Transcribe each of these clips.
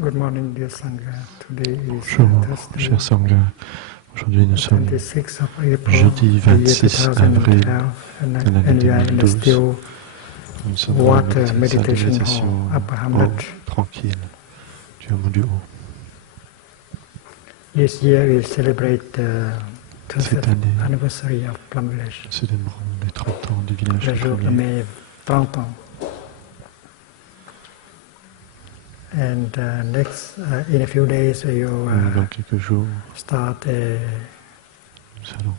Good morning, dear Sangha. Today is Bonjour, Thursday, cher Sangha. Aujourd'hui, nous sommes 26 of April, jeudi the year 26 avril 2012, de l'année and we are in the 2012. still Nous sommes dans la water salle de meditation méditation hall, Upper Hamlet. tranquille du hameau du Haut. This year we celebrate the Cette 30th année, anniversary of Plum Village. nous célébrons les 30 ans du village Le de jour de Premier. mai 30 ans. And next, in a few days, you Dans quelques jours, start a nous allons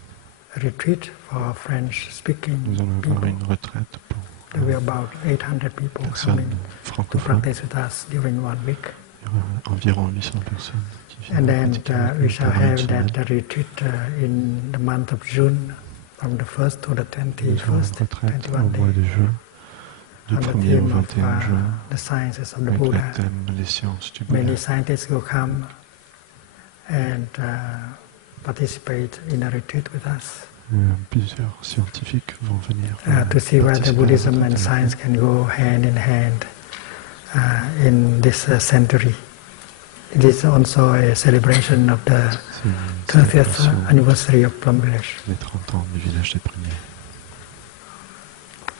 retreat for French-speaking avoir people. une retraite pour There will be about 800 people personnes coming to francophones. practice with us during 1 week. Il y aura environ 800 personnes qui And viennent then pratiquer avec we nous shall pendant une have semaine. that retreat in the month of June, from the 1st to the Nous aurons une 21st, retraite 21 au mois de days, juin, du on the 1er au theme of 21 juin, the sciences of the avec Buddha. le thème des sciences du Bouddha. Many scientists will come and participate in a retreat with us Plusieurs scientifiques vont venir to see whether participer à Buddhism notre and thème. science can go hand in hand in this century. It is also a celebration of the C'est une 30th célébration anniversary of Plum Village. des 30 ans du village des premiers.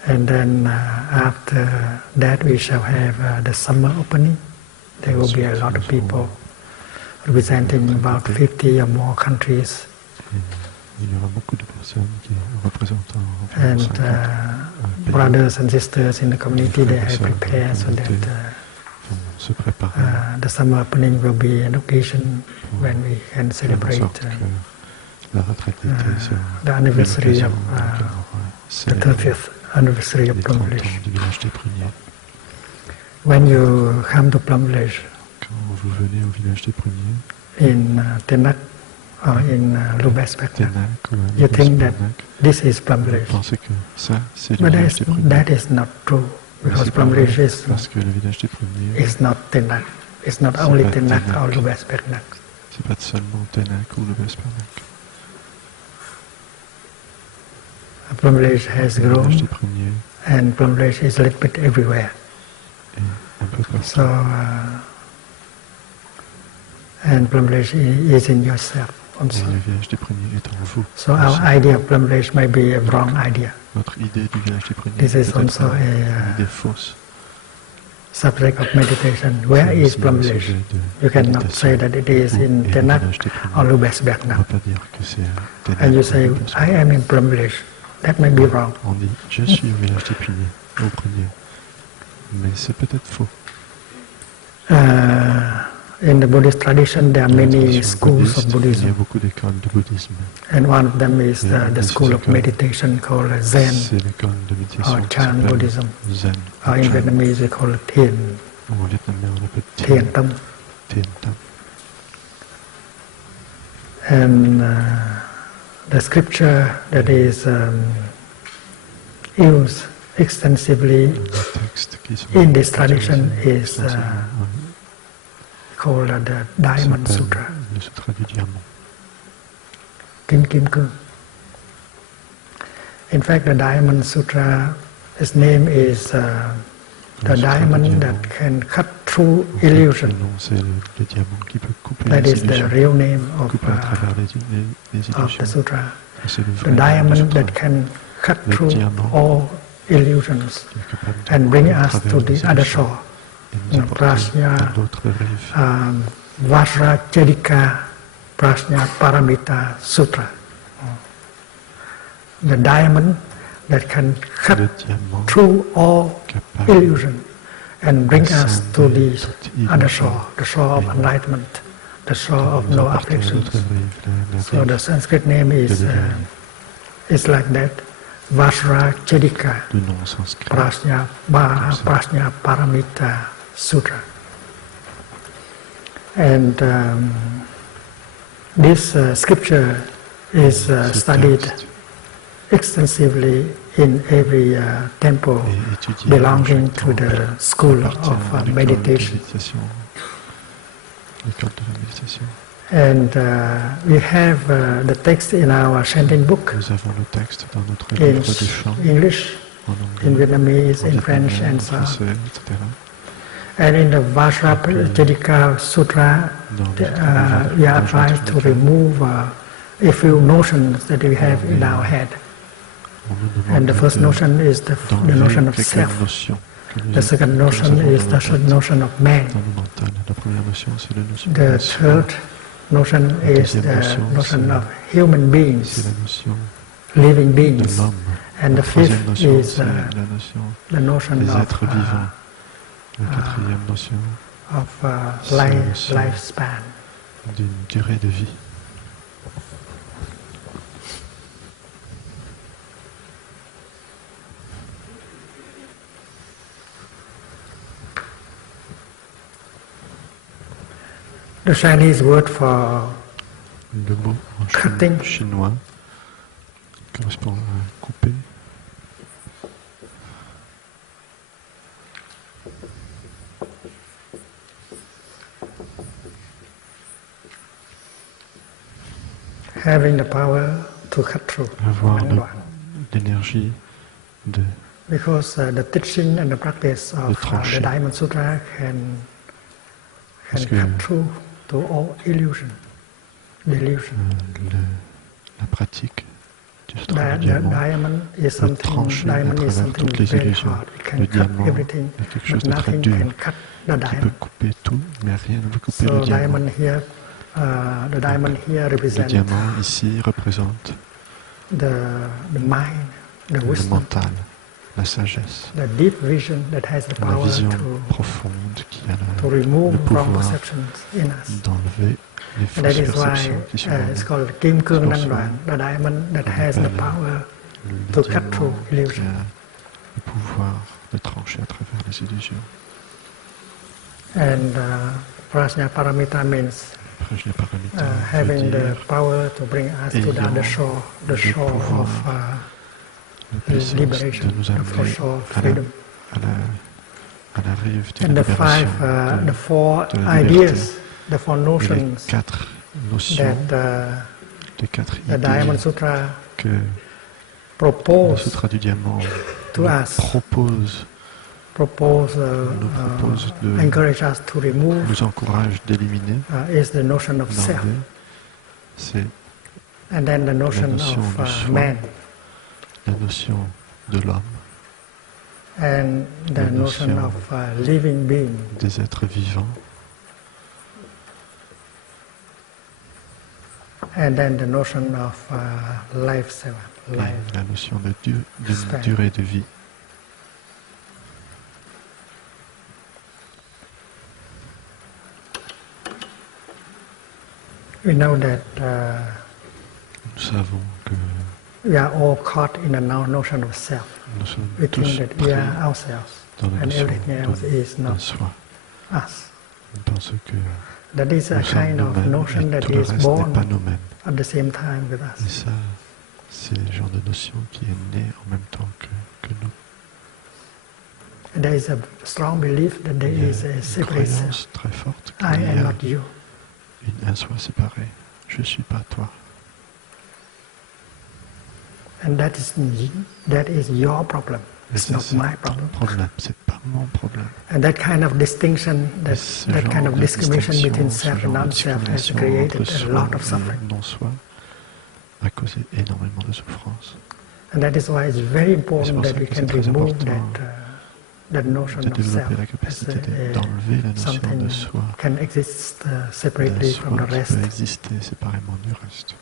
And then after that we shall have the summer opening. There will be a lot of people representing about 50 or more countries. Et il y aura beaucoup de personnes qui représentent And environ 50 pays. brothers and sisters in the community, they have prepared so that vont se préparer the summer opening will be an occasion when we can en celebrate sorte que la retraite d'été soit the anniversary of the célébrer 30th anniversary les of 30 Plum ans Village. du village des premiers. When you come to Plum Village Quand vous venez au village des premiers, in Tenak or in Lubesbek, Tenak ou à you think that Tenak, this is Plum vous Village. pensez que ça, c'est le But village des premiers. that is not true, Mais because c'est pas Plum vrai, Village parce que le village des premiers, is not Tenak. It's not C'est only pas Tenak Tenak. or Lubesbek. c'est pas seulement Tenak ou le Vespernak. Plum Village has Le village grown des premiers and Plum Village is a little bit everywhere. est un peu partout. So, and Plum Village is in yourself Et also. le village des premiers est en vous. So our aussi. idea of Plum Village may be a wrong idea. Notre idée du village des premiers This is peut être also une idée fausse. Subject of meditation. Where C'est is aussi Plum un Village? sujet de You cannot méditation. say that it is Où in est le Tenak village des or premiers? Lubesbek On ne now. peut pas dire que c'est à Tenak And you ou say, à Lubesberg. I am in Plum Village. That may be wrong. On dit, je suis au village des premiers, au premier. Mais c'est peut-être faux. In the Buddhist tradition, there are Dans la many tradition schools of bouddhiste, il y a Buddhism. beaucoup d'écoles de bouddhisme. And one of them is Yeah, the this school is of a- meditation called Zen, C'est l'école de méditation or qui Chan s'appelle Buddhism. Zen. or in Chan. Vietnamese we call it Thiền, Ou en vietnamien on appelle Thiền Tâm. Tien Tam. And the scripture that is used extensively Les textes qui sont in this tradition is essentiellement called the Diamond s'appelle Sutra, le Sutra du diamant. Kim Kim Cương. In fact, the Diamond Sutra, its name is the diamond that can cut through Le illusion. nom c'est le diamant qui peut couper That les is the illusions, real name couper à travers les of illusions. the sutra. Et c'est le The vrai nom du diamond sutra, that can cut Le through diamant. all illusions qui est capable de and bring couper à us travers to les the other illusions shore. et nous apporter Prajna, à l'autre rive. Vajracharika Prajna Paramita Sutra. The diamond that can cut Le diamant through all capable illusion and bring us to the toute other illusion shore, the shore of enlightenment, the shore of nous no apporter à afflictions. l'autre rive, la So the rive Sanskrit name de is l'éveil. like that, Vajracharika Le nom sanskrit. Prajna Paramita Sutra. And this scripture is Ce studied texte extensively in every temple est étudié belonging dans to chaque the temple, school appartient of à l'école de meditation. méditation. L'école de la méditation. And we have the text in our chanting book Nous avons le texte dans notre in livre de chant English, en in anglais, Vietnamese, en in French, vietnamien, and en so on. français, etc. And in the Vajrapajadika Sutra, we are advised to remove a few notions that we have in our head. And the first notion is the notion of self. The second notion is the notion of man. The third notion is the notion of human beings, living beings. And the fifth is the notion of lifespan. D'une durée de vie. The Chinese word for le mot en chinois correspond à couper. Having the power to cut through. Avoir l'énergie de. Because the teaching and the practice of the Diamond Sutra can cut through to all illusion, delusion. La pratique du Sutra du diamond is something very hard. It can cut everything, but nothing can cut the diamond. Peut couper tout, mais rien ne peut couper le diamant. The diamond here represents le diamant ici représente the mind, the wisdom, le mental, la sagesse, the deep vision that has the power la vision profonde qui a le pouvoir d'enlever les fausses perceptions qui sont it's called Kim Cương Năng Đoạn, the diamond that has the power to cut through illusion. Le pouvoir de trancher à travers les illusions. And Prajna Paramita means having the power to bring us to the shore of liberation, the shore of freedom. And the four ideas, the four notions that the Diamond Sutra propose to us, encourage us to remove, nous encourage d'éliminer, is the notion of self, and then the notion of man, la notion de l'homme, and the notion of living being, des êtres vivants, and then the notion of life, la notion de d'une durée de vie. We know that nous savons que we are all caught in the notion of self. We think that we are ourselves, and everything else is not us. That is a kind of notion that is born at the same time with us. Et ça, c'est le genre de notion qui est né en même temps que nous. And there is a strong belief that there is a separate self. Très forte I am not you. Un soi séparé. Je suis pas toi. And that is your problem. It's not my problem. C'est pas mon problème. And that kind of distinction, that kind of discrimination between self and non-self has created a lot of suffering. Non-soi a causé énormément de souffrance. And that is why it's very important that we can remove that notion of self as something can exist separately from the rest. Peut exister séparément du reste.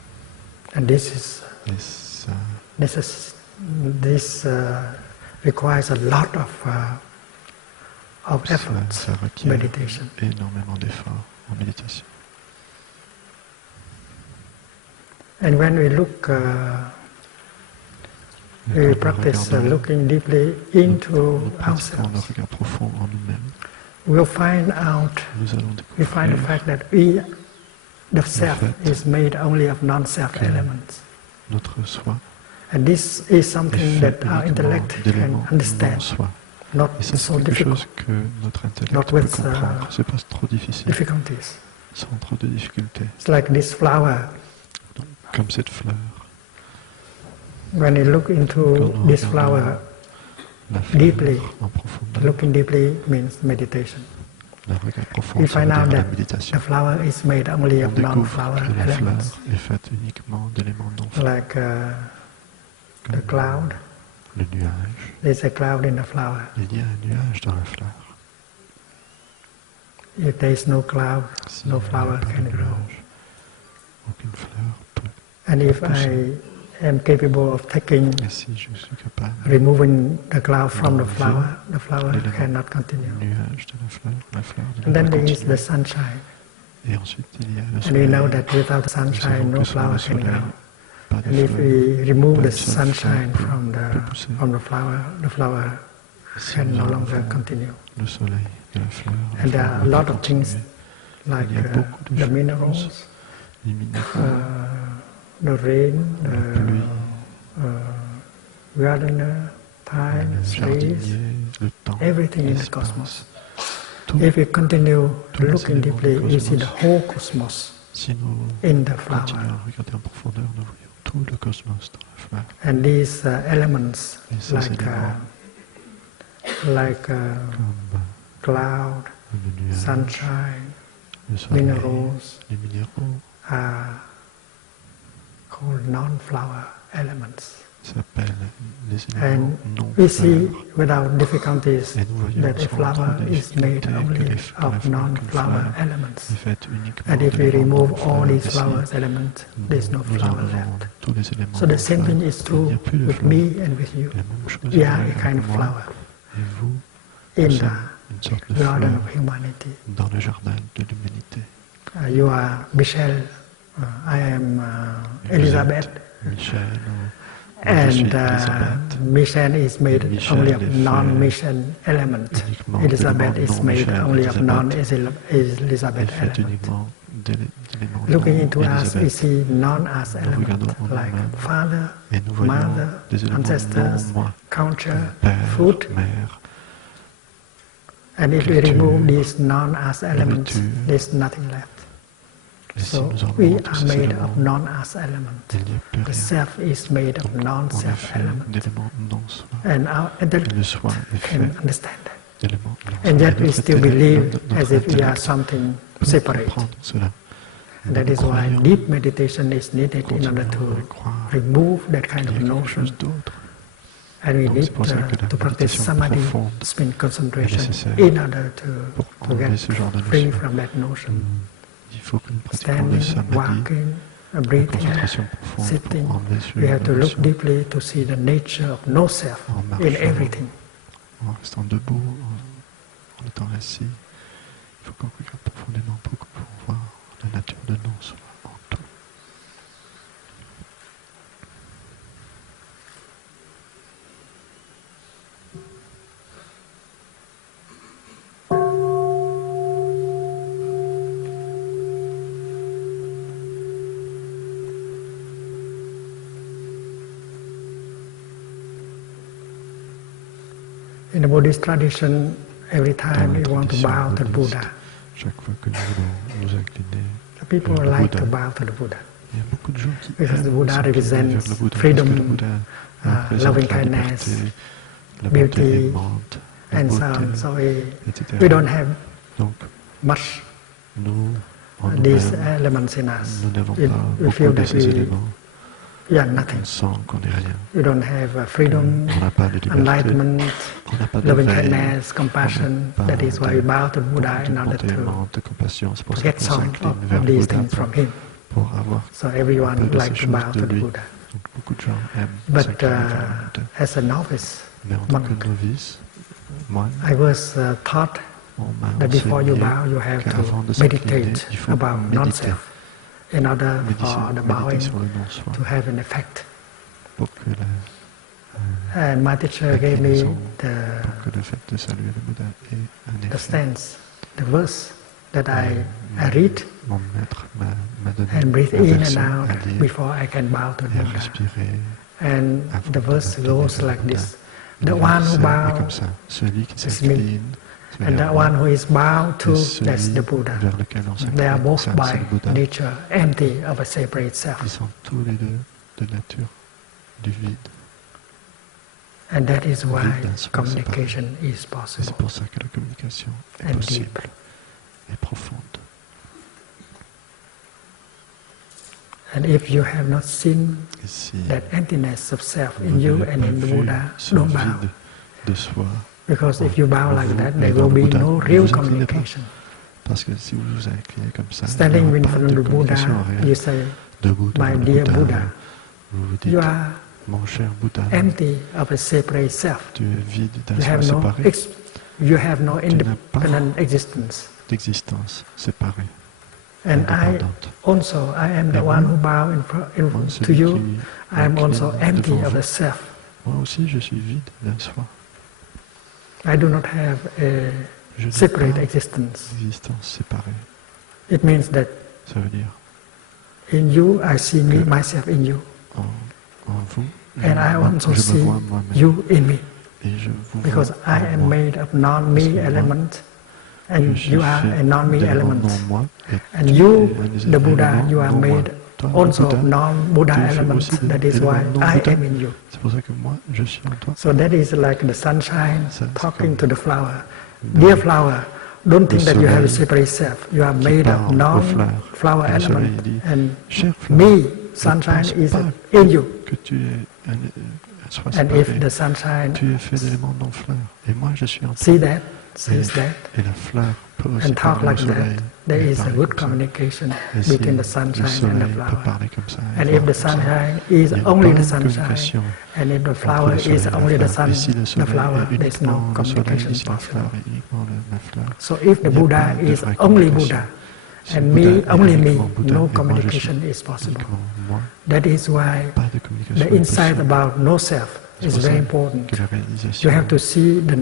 And this requires a lot of efforts, meditation. Énormément d'efforts en méditation. And when we look, we practice looking deeply into ourselves, we'll find out, we find the fact that the self is made only of non-self elements. Notre soi and this is something that our intellect can understand, not so difficult, not with difficulties. Sans trop de difficultés. It's like this flower. Comme cette fleur. When you look into this flower deeply, looking deeply means meditation. d'un regard profond we sur find out la that méditation, the flower is made only on of découvre non-flower que la fleur elements, est faite uniquement d'éléments non fleurs, like the cloud. le nuage. There's a cloud in the flower. Il y a un nuage dans la fleur. If there is no cloud, S'il no n'y a flower pas can de grow. nuage, aucune fleur peut. And if I am capable of taking, Et si je suis capable removing the cloud from the d'enlever flower l'élément cannot continue. nuage de la fleur ne And then va there is continuer. the sunshine. Et ensuite il y a le And we soleil. know that without Nous sunshine, savons no que sans flower le can soleil, grow. pas de And if fleur, we remove pas the une seule fleur sunshine peut pousser. from the flower Si can nous no longer enlevons continue. le soleil de la fleur, la And there fleur are a ne lot peut of things continuer. like Il y a beaucoup de the choses, minerals, les minéraux, the rain, la pluie, gardener, time, le space, jardinier, le temps, everything in the l'espace. cosmos. Tout, If we continue tous les looking éléments deeply, du we see the cosmos. whole cosmos si nous in the flower. continuons à regarder en profondeur, nous voyons tout le cosmos dans la fleur. And these elements, Et ces like comme cloud, le nuage, sunshine, le soleil, minerals, les minéraux, are called non-flower elements. s'appellent les And éléments non we see fleurs. without difficulties Et nous voyons that a sans flower trop de is made difficulté que only la of fleur qu'une non-flower fleur elements. est faite uniquement And if we d'éléments remove non-fleurs. all Et these si flower elements, there's no nous flower enlevons left. tous les éléments So the same non-fleurs, thing is il true n'y a plus de with fleurs. me and with you. La même chose We est are vraie a kind avec of moi flower et vous, in nous the sommes une sorte de garden fleur of humanity. dans le jardin de l'humanité. You are Michelle, I am Elizabeth, Michel, je suis and Elisabeth. Mission is made Michel only of est fait non-mission elements. uniquement Elizabeth d'éléments is non made Michel. only of Elisabeth non-Elizabeth est faite elements. uniquement d'éléments Looking non into us, we Elisabeth. see non-us Nous elements regardons en like nous-mêmes father, et nous voyons mother, des éléments ancestors, non moi, culture, père, food. mère, And if we culture, remove these non-us elements, nourriture. there's nothing left. Et si So nous we enlevons tous are ces made éléments, of non-us elements. il n'y a plus The rien. self is made of Donc, on est non-self fait elements. d'éléments non-soi. And our Et intellect le soi est can fait understand that. d'éléments non-soi. And Et yet we notre still intellect- believe notre as if we are intellect something peut separate. comprendre cela. And that is why Croyons deep meditation is needed in order continuons à to croire remove that kind qu'il y of a quelque notion. chose d'autre. And we Donc, need c'est pour ça que la to practice méditation samadhi, profonde spin concentration, nécessaire in order pour to enlever get ce genre de free notion. from that notion. Il faut que nous pratiquions le Standing, samadhi, walking, la breathing, concentration profonde sitting. pour enlever ce We genre have de to look notion. deeply to see the nature of no self En in marchant, everything. en restant debout, en étant assis. Il faut qu'on regarde profondément pour voir la nature de non-soi en tout. In the Buddhist tradition, every time Dans we la want to tradition bow to the bouddhiste, Buddha, chaque fois que nous voulons nous incliner, the people vers le like Bouddha, to bow to the Buddha. il y a beaucoup de gens qui Because the aiment Buddha s'incliner represents vers le Bouddha, freedom, parce que le Bouddha représente loving la kindness, liberté, la bonté beauty, aimante, la and so beauté, on. So etc. we don't have Donc, much nous, en these nous-mêmes, elements in us. nous n'avons We, pas we feel beaucoup de that ces éléments. we are nothing. On sent qu'on n'est rien. We don't have freedom, On n'a pas de liberté. enlightenment, On n'a pas de loving veille. kindness, compassion. On n'a That pas is why de we bow to the Buddha in order bonté to aimante, de compassion. C'est pour ça get qu'on some s'incline of vers le these Bouddha things from him. pour avoir So un peu everyone de like ces to bow choses to de the lui. Buddha. Donc beaucoup de gens aiment But s'incliner vers le Bouddha. as a novice Mais en tant monk, que novice, moi, I was taught on m'a that before you enseigné bow, you have qu'avant de to s'incliner, meditate il faut about méditer. non-self in order for the bowing Méditer sur le non-soi to have an effect. pour que And my teacher gave me pour que le fait de saluer le Bouddha ait un the effet. stance, the verse that I read Mon maître m'a donné and breathe un in verset and out à lire before I can bow to et à Buddha. respirer. And the verse goes like this: the Le one who verset est comme bows, ça. Celui qui is me. s'incline and the vers one who is bowed to, et that's celui the Buddha. vers lequel on They are s'incline, both ça, by c'est le Bouddha. nature empty of a separate Ils self. sont tous les deux de nature du vide. And that is why Vide d'un soi communication is Et possible c'est pour ça que la communication est and possible deep. est profonde. And if you have not seen Et si that emptiness of self vous in you n'avez and pas in the vu Buddha, ce don't bow. vide de soi, Because if you bow like that, there dans will le be Bouddha, no ne real vous inclinez pas. communication. Parce que si vous vous inclinez comme ça, il n'y Standing aura in pas front of de the Buddha, communication you réelle. say, Debout devant My le dear Bouddha, Buddha, vous vous dites, you are mon cher Bouddha, empty of a separate self. tu es vide d'un You soi have no, séparé, you have no Tu n'as pas independent existence. d'existence séparée, And I indépendante. also, I am the Et one moi, who bow moi, to celui you. qui I am also m'incline empty devant of vous. a self. Moi aussi, je suis vide d'un soi. I do not have a Je n'ai separate pas existence. d'existence séparée. It means that Ça veut dire, in you, I see me, myself in you. en vous, And I also je me see vois moi-même. you in me. Et je vous Because vois I en am moi. made of non-me Parce que moi, element, and Je suis you are fait a non-me d'éléments element. non-moi. Et And tu you, es un the Buddha, élément you are non-moi. made Toi, le also Bouddha, of non-Buddha tu es fait elements. aussi That is why d'éléments I non-Bouddha. am in you. C'est pour ça que moi, je suis en toi. So that is like the sunshine C'est talking comme to the flower. Dear flower, don't think that you have a separate self. You are made of parle aux non-flower fleurs. Et le soleil element. dit, And Chère fleur, me, ne sunshine, pense is pas in you. que tu es un soi And if séparé. the sunshine Tu es fait d'éléments non-fleurs. Et moi, je suis en toi. see that, says that, Et la fleur peut aussi and talk parler au like soleil. that, there et is a parler good comme ça. communication Et si between the le sunshine and soleil the peut flower. parler comme ça, et And voir if the comme ça, sunshine is il y a une only the bonne sunshine, communication and if the entre flower le soleil is et la only the fleur. sun, Et si le the soleil flower, est there's no uniquement le soleil, communication et si la possible. fleur est uniquement la fleur, So if the il n'y a Buddha pas de is vraie only communication. Buddha, Si and le Bouddha me, est only me, uniquement Bouddha, no et moi, je communication suis is possible. uniquement moi, That is why pas de communication the est insight possible. about no self C'est is pour ça very important. que la réalisation You have to see the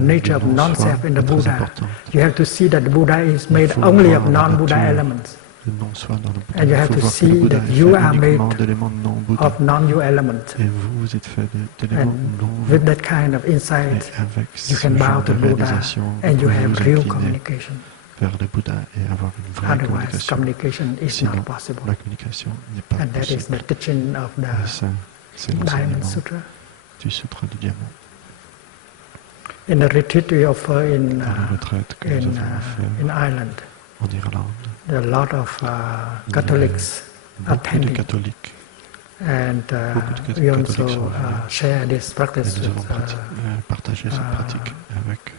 nature of non-self in the est très Buddha. importante. You have to see that the Buddha is Il made faut only voir of la non-Buddha nature elements, le non-soi dans le Bouddha. And you Il have faut to voir que le see Bouddha that est you fait are uniquement made d'éléments non-Bouddha. of non-you elements. Et vous, vous êtes fait d'éléments And non-vous. with that kind of Et insight, avec you ce can bow genre to de Buddha réalisation, and vous you pouvez have vous real incliner communication. vers le Bouddha et avoir une vraie Otherwise, communication. communication is Sinon, not possible. la communication n'est pas And that is possible. the teaching of Et the ça, c'est Diamond l'enseignement Sutra. du Sutra du Diamant. In the retreat we offer in, Dans la retraite que nous avons fait in Ireland, en Irlande, there are a lot of il y a Catholics beaucoup de attending. catholiques. And Beaucoup de we catholiques also sont venus. share this Et practice nous avons with partagé cette pratique avec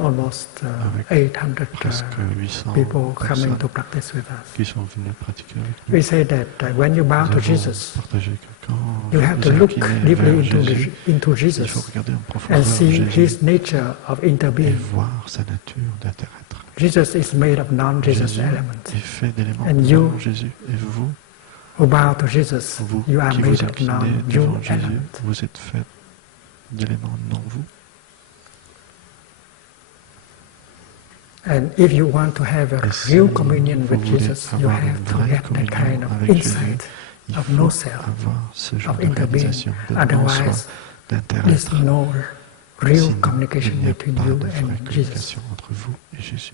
almost avec 800 presque 800 people coming personnes to practice with us. qui sont venus pratiquer avec nous. We say that when you bow Nous to avons Jesus, partagé que quand you vous have to vous look inclinez deeply vers into, Jésus, into il faut Jesus regarder en and profondeur see Jésus His nature of et interbeing. voir sa nature d'intérêtre. Jesus is made of non-Jesus Jésus elements. est fait d'éléments And you, non Jésus. Et vous, who bow to Jesus, vous you are qui vous made of inclinez non-you devant Jésus, elements. vous êtes fait d'éléments non vous. And if you want to have a Et si real communion vous with voulez Jesus, you avoir une have to vraie get that kind communion of avec Jésus, insight il of faut no self, avoir ce genre of de interbeing. réalisation, de non-soi, Otherwise, there's d'intérêt. no real Sinon, communication il n'y a between pas you de vraie and Jesus. communication entre vous et Jésus.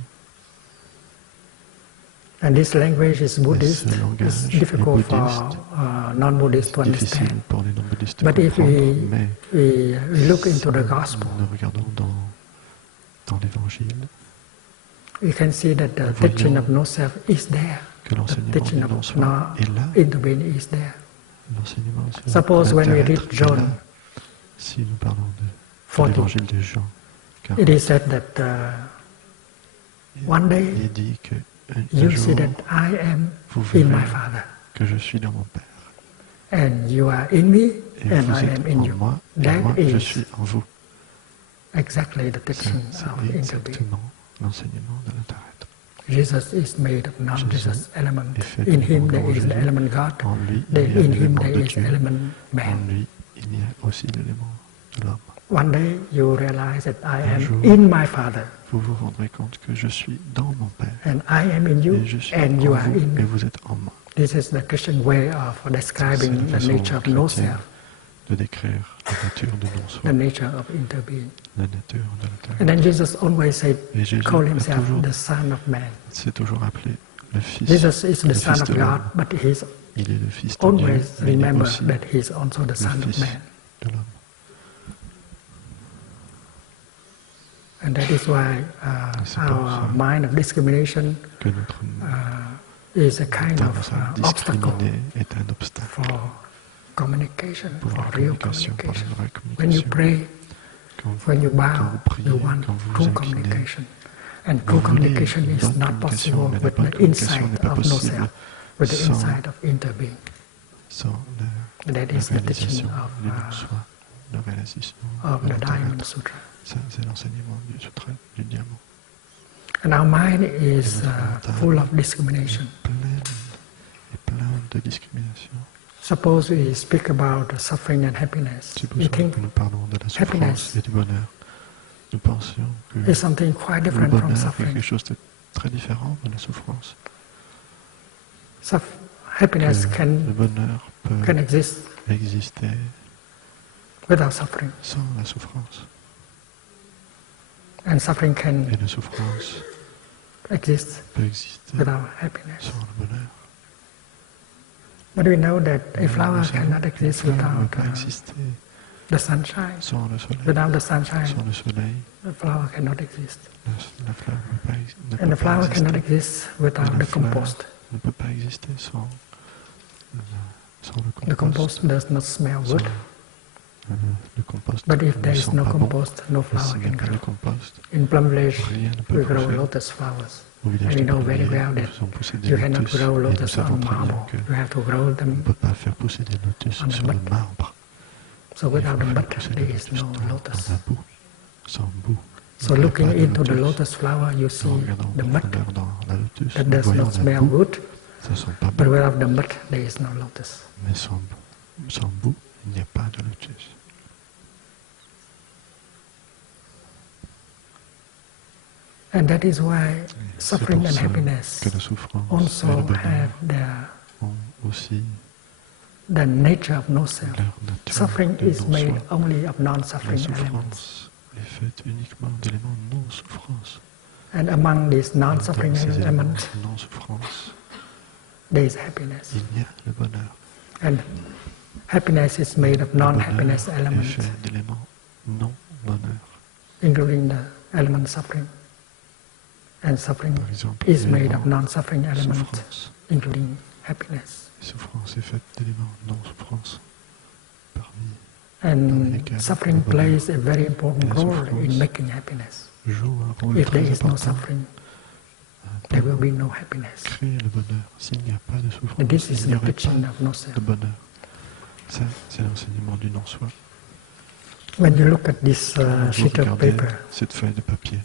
And this language is Buddhist. ce langage It's est difficult for bouddhiste. non-Buddhists to Difficile understand. pour les non-bouddhistes de But if comprendre, mais we look into the si Gospel, nous regardons dans l'Évangile, we can see that the voyons teaching of no self is there. que The l'enseignement teaching du of non-soi no est là. interbeing is there. L'enseignement sur Suppose when we read l'intérêt est là. John Si nous parlons de 40, l'Évangile de Jean, car it is said that one day il est dit que un you jour, see that I am vous in verrez my Father, que je suis dans mon Père. and you are in me, Et and vous I am êtes in en you. moi, et That moi, je is suis en vous. exactly the teaching C'est of interbeing. exactement l'enseignement de l'intérêt. Jesus is made of non-Jesus element. est fait In Him d'éléments there non is the Jésus. element God. En lui, In il y a Him l'élément there de is Dieu. element En man. lui, il y a aussi l'élément de l'homme. One day you realize that I Un am jour, in my Father, vous vous rendrez compte que je suis dans mon Père. and I am in you, Et je suis and en you are vous, in et me. vous êtes en moi. This is the Christian way of C'est describing la the façon nature of no chrétienne self, de décrire la nature de non-soi, the nature of interbeing. la nature de And l'intérêt. then Jesus always said, Et Jésus call a himself toujours, the Son of Man. s'est toujours appelé le Fils. Jesus is le the Son Fils of de God, l'homme. but he's Il est le Fils de Dieu, always mais il est remember aussi that he's also the le Son of Fils Man. de l'homme. And that is why our mind of discrimination que notre is a kind of tendance à obstacle discriminer est un obstacle for communication, pour for la real communication, pour la communication. vraie When you communication. pray, when you Quand bow, vous priez, you want quand vous true vous inclinez, communication. And vous true voulez communication une is bonne not communication, possible mais la with bonne the communication insight n'est pas of no possible self, with the sans insight of interbeing. sans That la is the teaching réalisation du of non-soi, la réalisation the de Diamond l'être. Sutra. Ça, c'est l'enseignement du Sutra du diamant. And our mind is Et notre mental full of discrimination. est plein de discrimination. Suppose we speak about suffering and happiness. We Supposons think que nous parlons de la souffrance happiness et du bonheur. Nous pensions que is something quite le different from bonheur est suffering. quelque chose de très différent de la souffrance. Happiness Que can le bonheur peut exist exister without suffering, sans la souffrance. and suffering can Et la souffrance exist peut exister without happiness. sans le bonheur. But we know that a flower Nous savons cannot qu'une exist fleur ne without peut pas exister the sunshine. sans le soleil. Without the sunshine, Sans le soleil, the flower cannot exist. la fleur ne And peut the pas flower cannot exister. exist Et without la the fleur compost. ne peut pas exister sans le The compost. compost does not smell good, Le compost but if ne there is sent no pas bon. compost, no Et flower s'il n'y can a pas de grow. compost, In Plum Village, rien ne peut we grow pousser. lotus flowers. Au village And we de know very Plombier, well nous that faisons pousser des you cannot lotus. grow Et nous lotus savons on très bien marble. que You have to grow on ne them. peut pas faire pousser des lotus on the sur le mud. marbre. So Il faut without the faire mud, pousser des there is lotus no dans lotus. la boue, sans boue. So Il n'y a looking pas de into the lotus. lotus flower, you see En regardant the en mud profondeur dans la lotus, that nous does voyons not la smell boue. good, Ça ne sent pas but bon, without the mud, there is no lotus. mais sans boue, il n'y a pas de lotus. And that is why C'est suffering pour and ça happiness que la souffrance et also le bonheur have ont aussi the nature of no self. leur nature Suffering de is made non-soi. only of La non-suffering elements. souffrance est faite uniquement d'éléments non-souffrance. And among these non-suffering Dans ces éléments elements, non-souffrance, there is happiness. il y a le bonheur. And happiness is made of Le non-happiness bonheur est elements, fait d'éléments non-bonheur. including the element suffering. And suffering Par exemple, is made of l'élément non-suffering elements, souffrance. including happiness. Souffrance est faite d'éléments non-souffrance. Parmi And lesquels suffering le bonheur plays a very important et la role in souffrance making happiness. joue un rôle If there très is no important suffering, pour there will be no happiness. créer le bonheur. S'il n'y a pas de And souffrance, this is il n'y the aurait teaching pas of no self. de bonheur. Ça, c'est l'enseignement du non-soi. When you look at this Quand vous sheet of regardez paper, cette feuille de papier,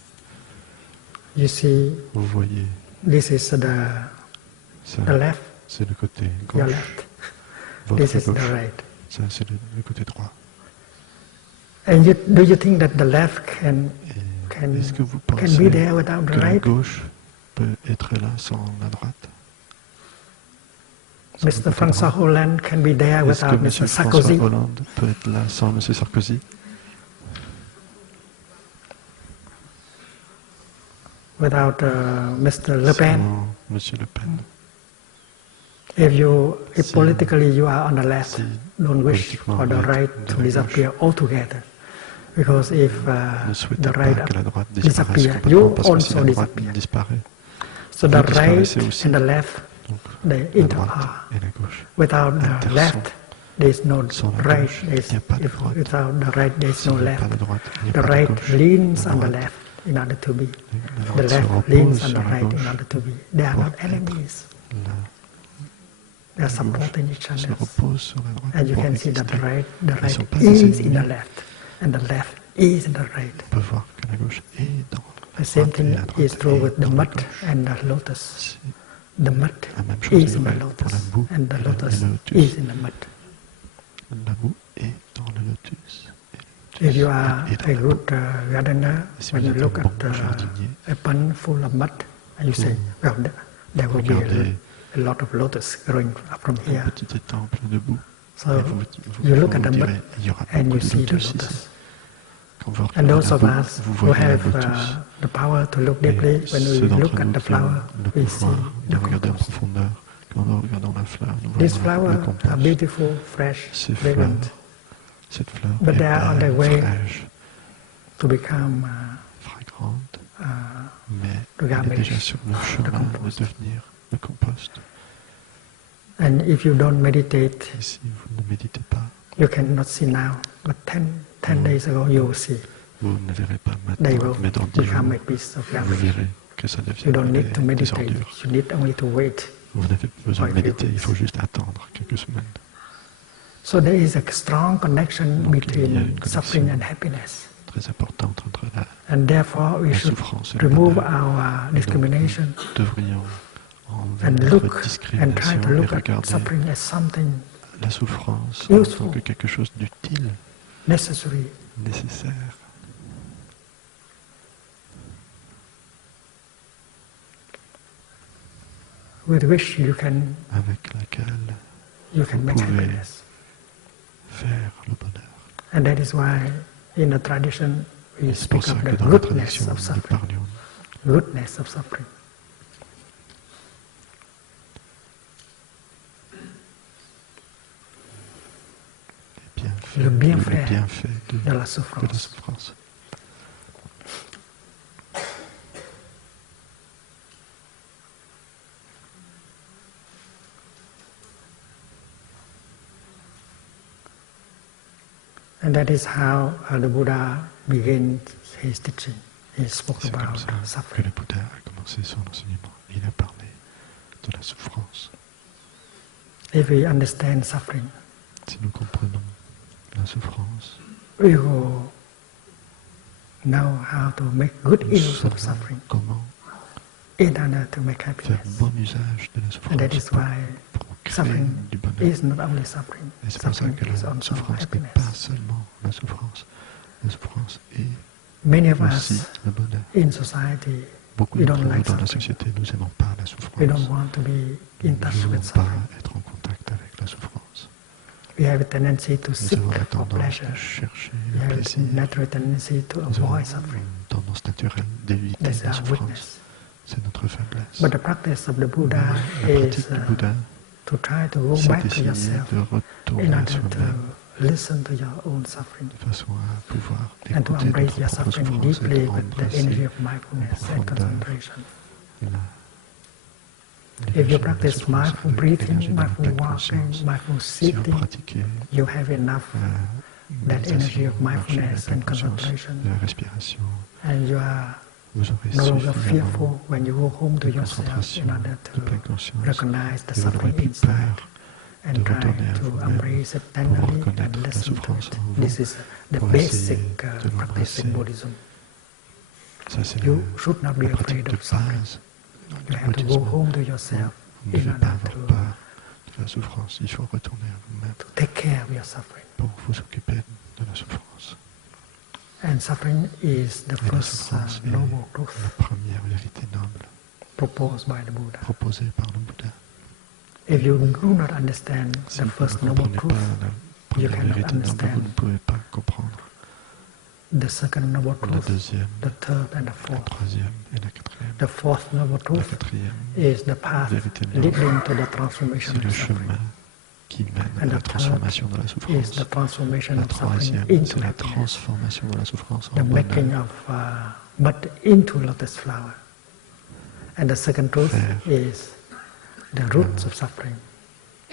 you see vous voyez, this is ça, the left, c'est le côté your gauche, left. votre This is gauche, the right. ça c'est le côté droit. And do you think that the left can Et est-ce que vous be pensez there without the que la right? gauche peut être là sans la droite? Sans le Mr. côté François droit? Hollande can be there Est-ce que without M. Mr. François Sarkozy? Hollande peut être là sans M. Sarkozy? Without Mr. Le Pen? Sans M. Le Pen. If Si- politically you are on the left, si don't wish politiquement for the vous êtes right de to la disappear altogether. Because if Ne the souhaitez pas right que la droite disparaisse disappear, complètement, you parce que si also la droite disappear. disparaît, So vous the right disparaissez aussi. and the left, Donc they la inter droite are. et la gauche. Without the Intersont. left, there is no Sans la right. gauche, il n'y a pas de droite. Without the right, there is S'il no n'y a left. pas de droite, il n'y a The pas de right gauche. leans La on the droite- left in order to be. la The droite se left repose leans on sur the la right in gauche order to be. They are pour not être enemies. la They are gauche supporting each se other. repose sur la droite And you pour can see that exister. the Ils sont right pas des is in the ennemis. left, and the left is in the right. On peut voir que la gauche est dans The la same droite et thing la droite is true est with the dans la mud gauche. and the lotus. C'est The mud la même chose is est in the vraie pour la lotus, boue and the et lotus le lotus. is in the mud. La boue est dans le lotus. If you are est dans a la good gardener, Si when vous you êtes look un at bon jardinier, a pond full of mud, and you say, well, there will be regardez a lot of lotus growing up from un here. petit étang plein de boue. So Et you look at vous the mud direz, il y aura and beaucoup you de see the lotus ici. lotus. Quand vous And regardez those la of boue, us vous who voyez la have lotus. the power to look Et deeply, when we ceux look d'entre at nous the qui ont flower, le we see pouvoir de the regarder en compost. profondeur, quand nous regardons la fleur, nous These voyons flowers le are compost. beautiful, fresh, Ces fleurs, fragrant, cette fleur But est they are on their belle, way fraîche, to become fragrante. différente, mais to elle est garbage, déjà sur le chemin de compost. devenir le compost. And if you don't meditate, Et si vous ne méditez pas, you cannot see now, but 10 days ago you will see. vous ne verrez pas They maintenant, will mais dans 10 jours, become a piece of vous garbage. verrez que ça You devient don't need to des meditate, ordures. you need only to wait. Vous n'avez pas besoin de for a few méditer, il weeks. faut juste attendre quelques semaines. So there is a strong connection Donc, il y a between une connexion suffering and happiness. Très importante entre la And therefore we la should souffrance et le remove bonheur. our Et donc, discrimination nous devrions enlever and notre look and try discrimination to et look at regarder suffering as something la souffrance en useful. tant que quelque chose d'utile, necessary. nécessaire. With which you can Avec laquelle make pouvez happiness. faire le bonheur. And that is why in the tradition we C'est pour speak ça of que the dans la goodness tradition, of nous suffering. parlions Goodness of suffering. le bienfait bienfait de la de souffrance. la souffrance. And that is how the Buddha began his teaching. He spoke C'est comme about ça que suffering. le Bouddha a commencé son enseignement. Il a parlé de la souffrance. If we understand suffering, Si nous comprenons la souffrance, we will know how to make good nous use of saurons suffering comment in order to make faire happiness. bon usage de la And that is souffrance why pour créer suffering du bonheur. is not only suffering. Et c'est pour ça Suffering que is la also souffrance n'est happiness. pas seulement la souffrance. La souffrance est Many of aussi us le bonheur. in society, Beaucoup we d'entre don't nous like dans la suffering. société, nous n'aimons pas la We souffrance. don't want to be in Nous touch ne with voulons pas suffering. être en contact avec la souffrance. We have a tendency to Nous seek avons la for tendance pleasure. de chercher We le have plaisir. a natural tendency to Nous avons avoid suffering. une tendance naturelle d'éviter That's la our souffrance. weakness. C'est notre faiblesse. But the practice of the Buddha La is pratique du Bouddha, to try to go c'est back to d'essayer yourself de in retourner à order soi-même to listen to your own suffering de façon à pouvoir and to écouter embrace notre your propre suffering souffrance et deeply with the energy d'embrasser of mindfulness and profondeur concentration. If l'énergie you de la practice souffrance mindful avec breathing, l'énergie de la mindful pleine walking, conscience. mindful Si vous sitting, pratiquez you have enough that energy méditation, of marcher, la mindfulness pleine and conscience, concentration, de la respiration, and you are vous aurez no longer suffisamment fearful when you go home to de yourself concentration, in order de pleine to conscience, recognize the et vous n'aurez suffering plus inside peur and de try retourner à to vous-même embrace it pour tenderly and reconnaître la listen to souffrance it. en vous, This is the pour basic essayer de practice in l'embrasser. Buddhism. Ça, c'est You should not be la pratique afraid de of suffering. base You du have to go bouddhisme. home to yourself Vous ne in devez pas order avoir to peur de la souffrance. Il faut retourner à vous-même take care of your suffering. pour vous occuper de la souffrance. And suffering is the Et la first souffrance est noble truth la première vérité noble proposed by the Buddha. proposée par le Bouddha. If you do not understand Si the vous first ne noble comprenez truth, pas la première cannot vérité noble, vous understand ne pouvez pas comprendre the second noble la truth, deuxième, the third and the la fourth. troisième et la quatrième. The fourth noble La truth quatrième, is the path vérité noble, leading to the transformation c'est le of suffering. chemin qui mène à And la the transformation de la Is souffrance. the transformation La of suffering troisième, into c'est la happiness. transformation de la souffrance The en making bonheur. of mud into lotus flower. And the second truth Faire is the roots of suffering.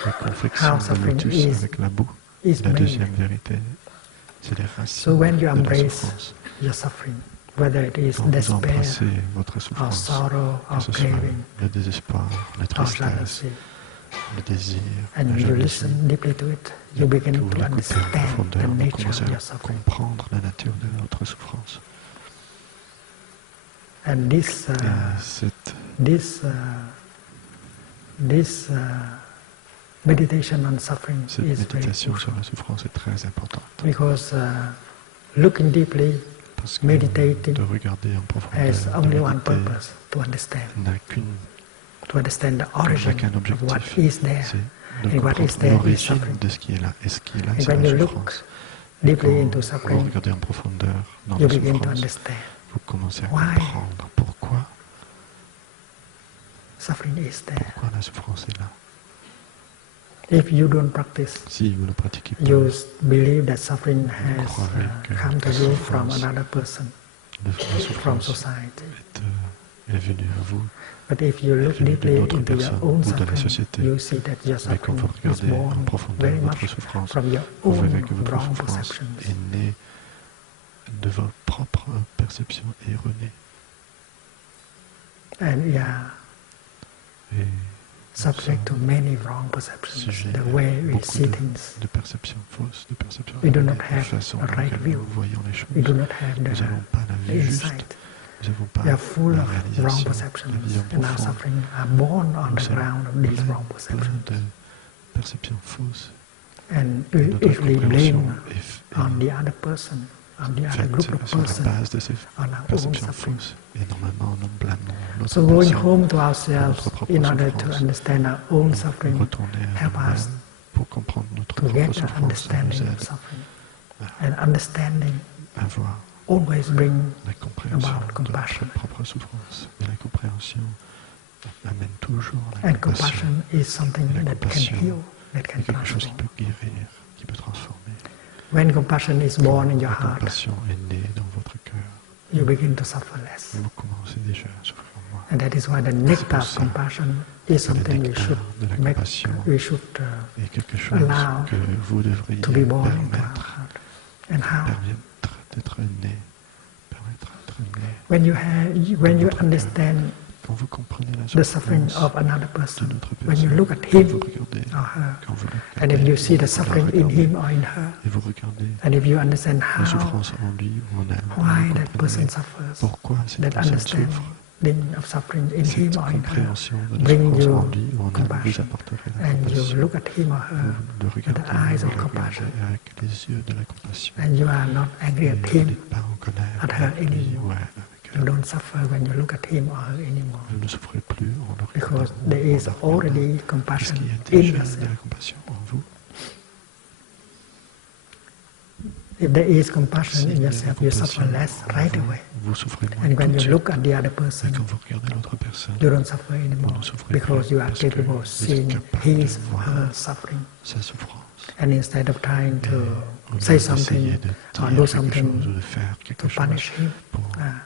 La confection How de suffering lotus is- avec la boue. is La made. deuxième vérité, c'est les racines So when you de la embrace souffrance. your suffering, whether it is Quand vous despair embrassez votre or souffrance, sorrow que or ce soit craving le désespoir, la or tristesse, jealousy, le désir, and la you jalousie, listen deeply to it, et you que begin vous to l'écoutez en understand the profondeur, vous nature commencez of your à suffering. comprendre la nature de votre souffrance. And this Et cette meditation on suffering cette is very méditation crucial, sur la souffrance est très importante. because looking deeply Parce que meditating de regarder en profondeur, has de only one méditer, purpose: to understand n'a the origin qu'un of what objectif, is there. c'est de And what is comprendre there is l'origine suffering. de ce qui est là. Et ce qui est là, And c'est when la you look souffrance. deeply Quand into vous suffering, regardez en profondeur dans you la begin to souffrance, understand vous commencez à why comprendre pourquoi suffering is there. la souffrance est là. If you don't practice, Si vous ne pratiquez pas, you believe that suffering has croirez que come to la you from souffrance another person. La from souffrance society. est venue à vous, But if you look venue deeply d'autres into your personnes own ou de la suffering, société. you see that your Mais quand suffering vous is regardez en born profondeur very votre much souffrance, from your vous own verrez que votre wrong souffrance perceptions. est née de vos propres perceptions erronées. And you are Et subject to many wrong perceptions, the way we beaucoup see things. de perceptions fausses, de perceptions We do erronées, not de have façon a dans right laquelle view. nous voyons les choses. We do not have Nous n'avons pas la the vue juste, insight. nous n'avons pas We are full la of wrong réalisation, perceptions, la vision and our profonde. suffering are born on Nous the sommes ground of these wrong pleins perceptions. de perceptions fausses. And Notre if we compréhension blame est on the other person, on the other group of faite sur la persons, base de ces on our own perceptions suffering. fausses. Et normalement, nous blâmons l'autre So going personne home to pour ourselves notre propre in order to souffrance. understand our own Donc, suffering, retourner à help us nous-mêmes pour comprendre notre to propre get an souffrance, ça nous understanding of aide suffering. à And understanding avoir always brings la compréhension about de compassion. notre propre souffrance. Et la compréhension amène toujours la And compassion. compassion is something Et la that can compassion heal, that can est quelque chose qui transform. peut guérir, qui peut transformer. When compassion is born in your La heart, compassion est née dans votre cœur. you begin to suffer less. Vous commencez déjà à souffrir moins. And that is why the nectar of ça compassion is something we nectar should de la make, compassion we should Et quelque chose allow que vous devriez to be born into our permettre, heart. And how? permettre d'être né. Permettre d'être né. When you understand Quand vous comprenez la the suffering souffrance of another de person, notre when you personne, look at quand him vous regardez, or her, quand vous and if regardez, you see the vous la suffering in regardez, him or in her, et vous regardez and if you understand la how, souffrance en lui ou en elle, why vous that person comprenez suffers, pourquoi cette that personne understanding souffre. of suffering in Cette him or in her, compréhension de la bring souffrance you en lui ou en elle vous compassion. apporterait la And you compassion. look at him or her Vous le with regardez, the eyes vous of le compassion, regardez avec les yeux de la compassion. and you are not angry Et at vous him, n'êtes pas en colère at her avec lui anymore. ou elle, avec You elle. don't suffer when you look at him or her anymore, Vous ne souffrez plus en le because regardant. there is already Parce compassion qu'il y a in déjà de yourself. la compassion en vous. If there is compassion S'il in y a de la yourself, you compassion suffer less en right vous, away. vous souffrez moins And when tout de you suite. look at the other Et person, quand vous regardez l'autre personne, you don't suffer anymore vous ne souffrez because plus you are parce que capable of vous êtes seeing capable his de or voir her suffering. sa souffrance. And instead of trying to Au lieu say something d'essayer de or dire do quelque chose ou something de faire to quelque chose punish him, pour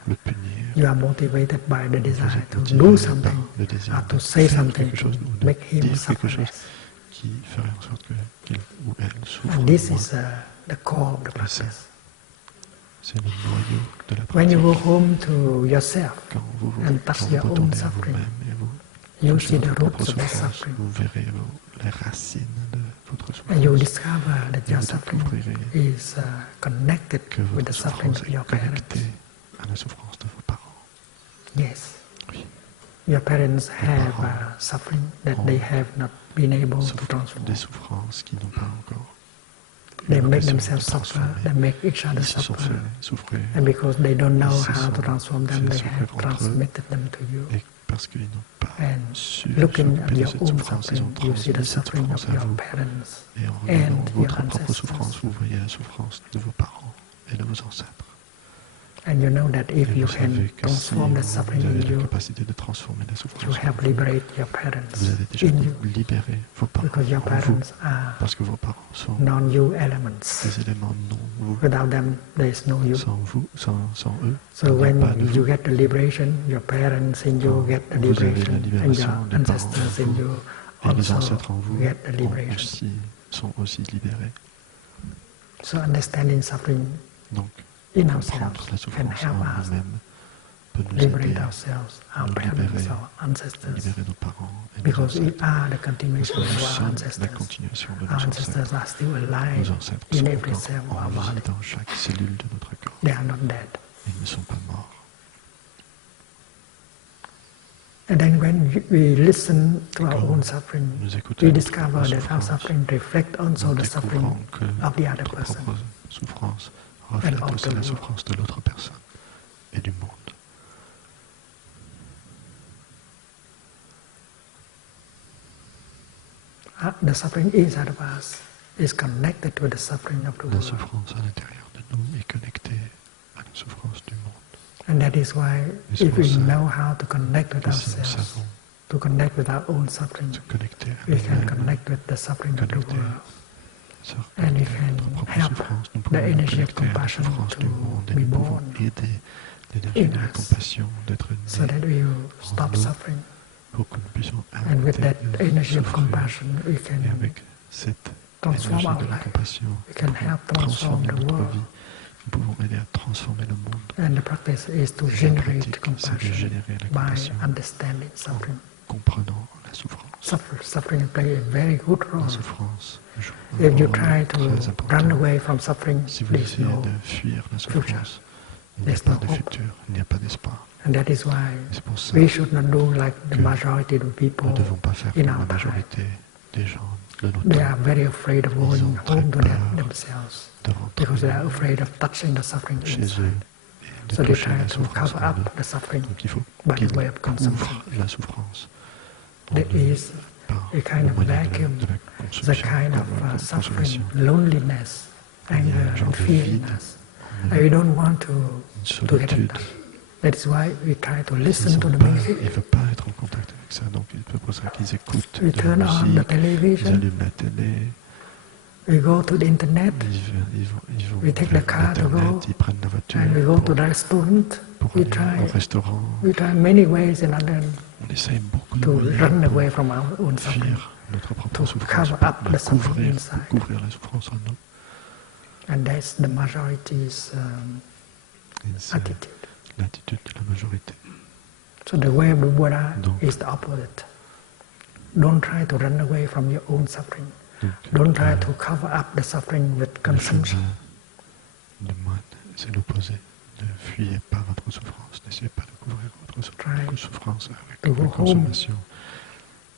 le punir, you are motivated by the vous desire êtes to motivé do par something le désir or to de say faire something quelque to chose ou de make him dire suffer quelque chose less. qui ferait en sorte qu'il ou elle souffre And this moins. is the core of the Et ça, practice. c'est le noyau de la When pratique. you go home to yourself Quand vous and touch quand your vous own retournez à suffering, vous-même et vous you touchez see the votre propre roots of that souffrance, suffering. vous verrez les racines de votre And you souffrance. discover that Et your vous suffering découvrirez is connected que with the votre suffering souffrance of est your parents. connectée à la souffrance de vos parents. Yes. Oui. Your parents have parents suffering that they have not been able to Souffrent transform. des souffrances qui n'ont pas encore They eu make l'occasion themselves de suffer, transformer. they make each other Ils se sont suffer. fait souffrir. And because they don't know Ils se how to sont transform them, fait they souffrir have entre eux. transmitted them to you. Et parce qu'ils n'ont pas And su looking at s'occuper de your cette own souffrance, ils ont suffering, you see the transmis cette suffering of souffrance à your vous. parents Et en and regardant your votre propre ancestors. souffrance, vous voyez la souffrance de vos parents et de vos ancêtres. And you know that if Et you vous can savez que si transform that vous suffering avez in la you, capacité de transformer la you souffrance, have liberated your parents vous avez déjà in you, libéré vos parents because your en vous, parents are parce que vos parents sont non-you elements. des éléments non vous. Without them, there is no you. Sans vous, sans eux, So il n'y a when pas de you vous. get the liberation, your parents in you Quand get the vous avez la liberation, and libération your des parents ancestors en in vous, you et les also ancêtres en vous get the liberation. sont aussi libérés. So understanding suffering Donc, in comprendre ourselves la can souffrance help en us nous-mêmes peut nous liberate aider ourselves, our nous parents, libérer, our ancestors, libérer nos parents et nos because we ancêtres. are the Parce continuation que nous of our sommes la ancestors. continuation de nos Our ancêtres. ancestors are still alive Nos ancêtres in sont every cell of encore our en vie body. dans chaque cellule de notre corps. They are not dead. Ils ne sont pas morts. And then when we listen to our Quand own suffering, nous écoutons we notre discover propre that our souffrance, suffering reflects also nous the suffering découvrons que of the other notre person. propre souffrance reflète of aussi the la world. souffrance de l'autre personne et du monde. The suffering inside of us is connected to the suffering of the La world. souffrance à l'intérieur de nous est connectée à la souffrance du monde. And that is why Et c'est if pour we ça know how to connect with que si nous ourselves, savons to connect with our own suffering, se connecter à we can nous-mêmes, connect with the suffering of the connecter, world. se And we reconnecter à notre can propre help souffrance, nous the pouvons nous energy of connecter à la compassion souffrance to du monde et be nous pouvons born. aider l'énergie in de la us, compassion, d'être so né that we will stop nous, suffering. pour que nous puissions And with arrêter that de energy of souffrir. compassion, we Et can avec cette transform énergie our de la life. compassion, We nous can pouvons help transform transformer the notre world. vie. Nous pouvons aider à transformer le monde. And the practice is to Et la generate pratique, c'est de compassion générer la by compassion understanding suffering. en comprenant la souffrance. Suffering plays a very good role. La souffrance joue un If you rôle try to très run important. away from suffering, Si vous there's essayez no de fuir la souffrance, il n'y a There's pas no de hope. futur, il n'y a pas d'espoir. And that is why C'est pour ça we should not do like the que majority of people nous ne devons pas faire in comme our la time. majorité des gens de notre They temps. are very afraid of Ils going ont très home to peur themselves de because they rentrer are afraid of touching the suffering chez inside. eux et de So they toucher try la to souffrance cover en up eux. the suffering Donc il faut by qu'ils the way of consumption. couvrent la souffrance en There eux is par a kind le of moyen vacuum, de la the consommation, kind par of la suffering, consommation. loneliness, Il y a anger, un genre and de fear in vide us. en And eux, we don't want to une get it solitude. done. That is why we try to Ils listen to the ne music. veulent pas être en contact avec ça, donc c'est pour ça qu'ils écoutent We de la turn on the musique, ils television. allument la télé, We go to the internet ils vont We take the vers car to Internet, go, ils prennent la voiture and we go to the restaurant. pour We aller au try restaurant. many ways in order On essaye beaucoup de to run moyens away pour from our own suffering, fuir notre propre to souffrance, cover up pour the suffering couvrir inside. la souffrance en nous. And that's the majority's Et c'est attitude. l'attitude de la majorité. So the way of the Buddha Donc- is the opposite. Don't try to run away from your own suffering. Donc, Don't try to cover up the suffering with le consumption. chemin du moine, c'est l'opposé. Ne fuyez pas votre souffrance. N'essayez pas de couvrir votre souffrance avec To la go home consommation.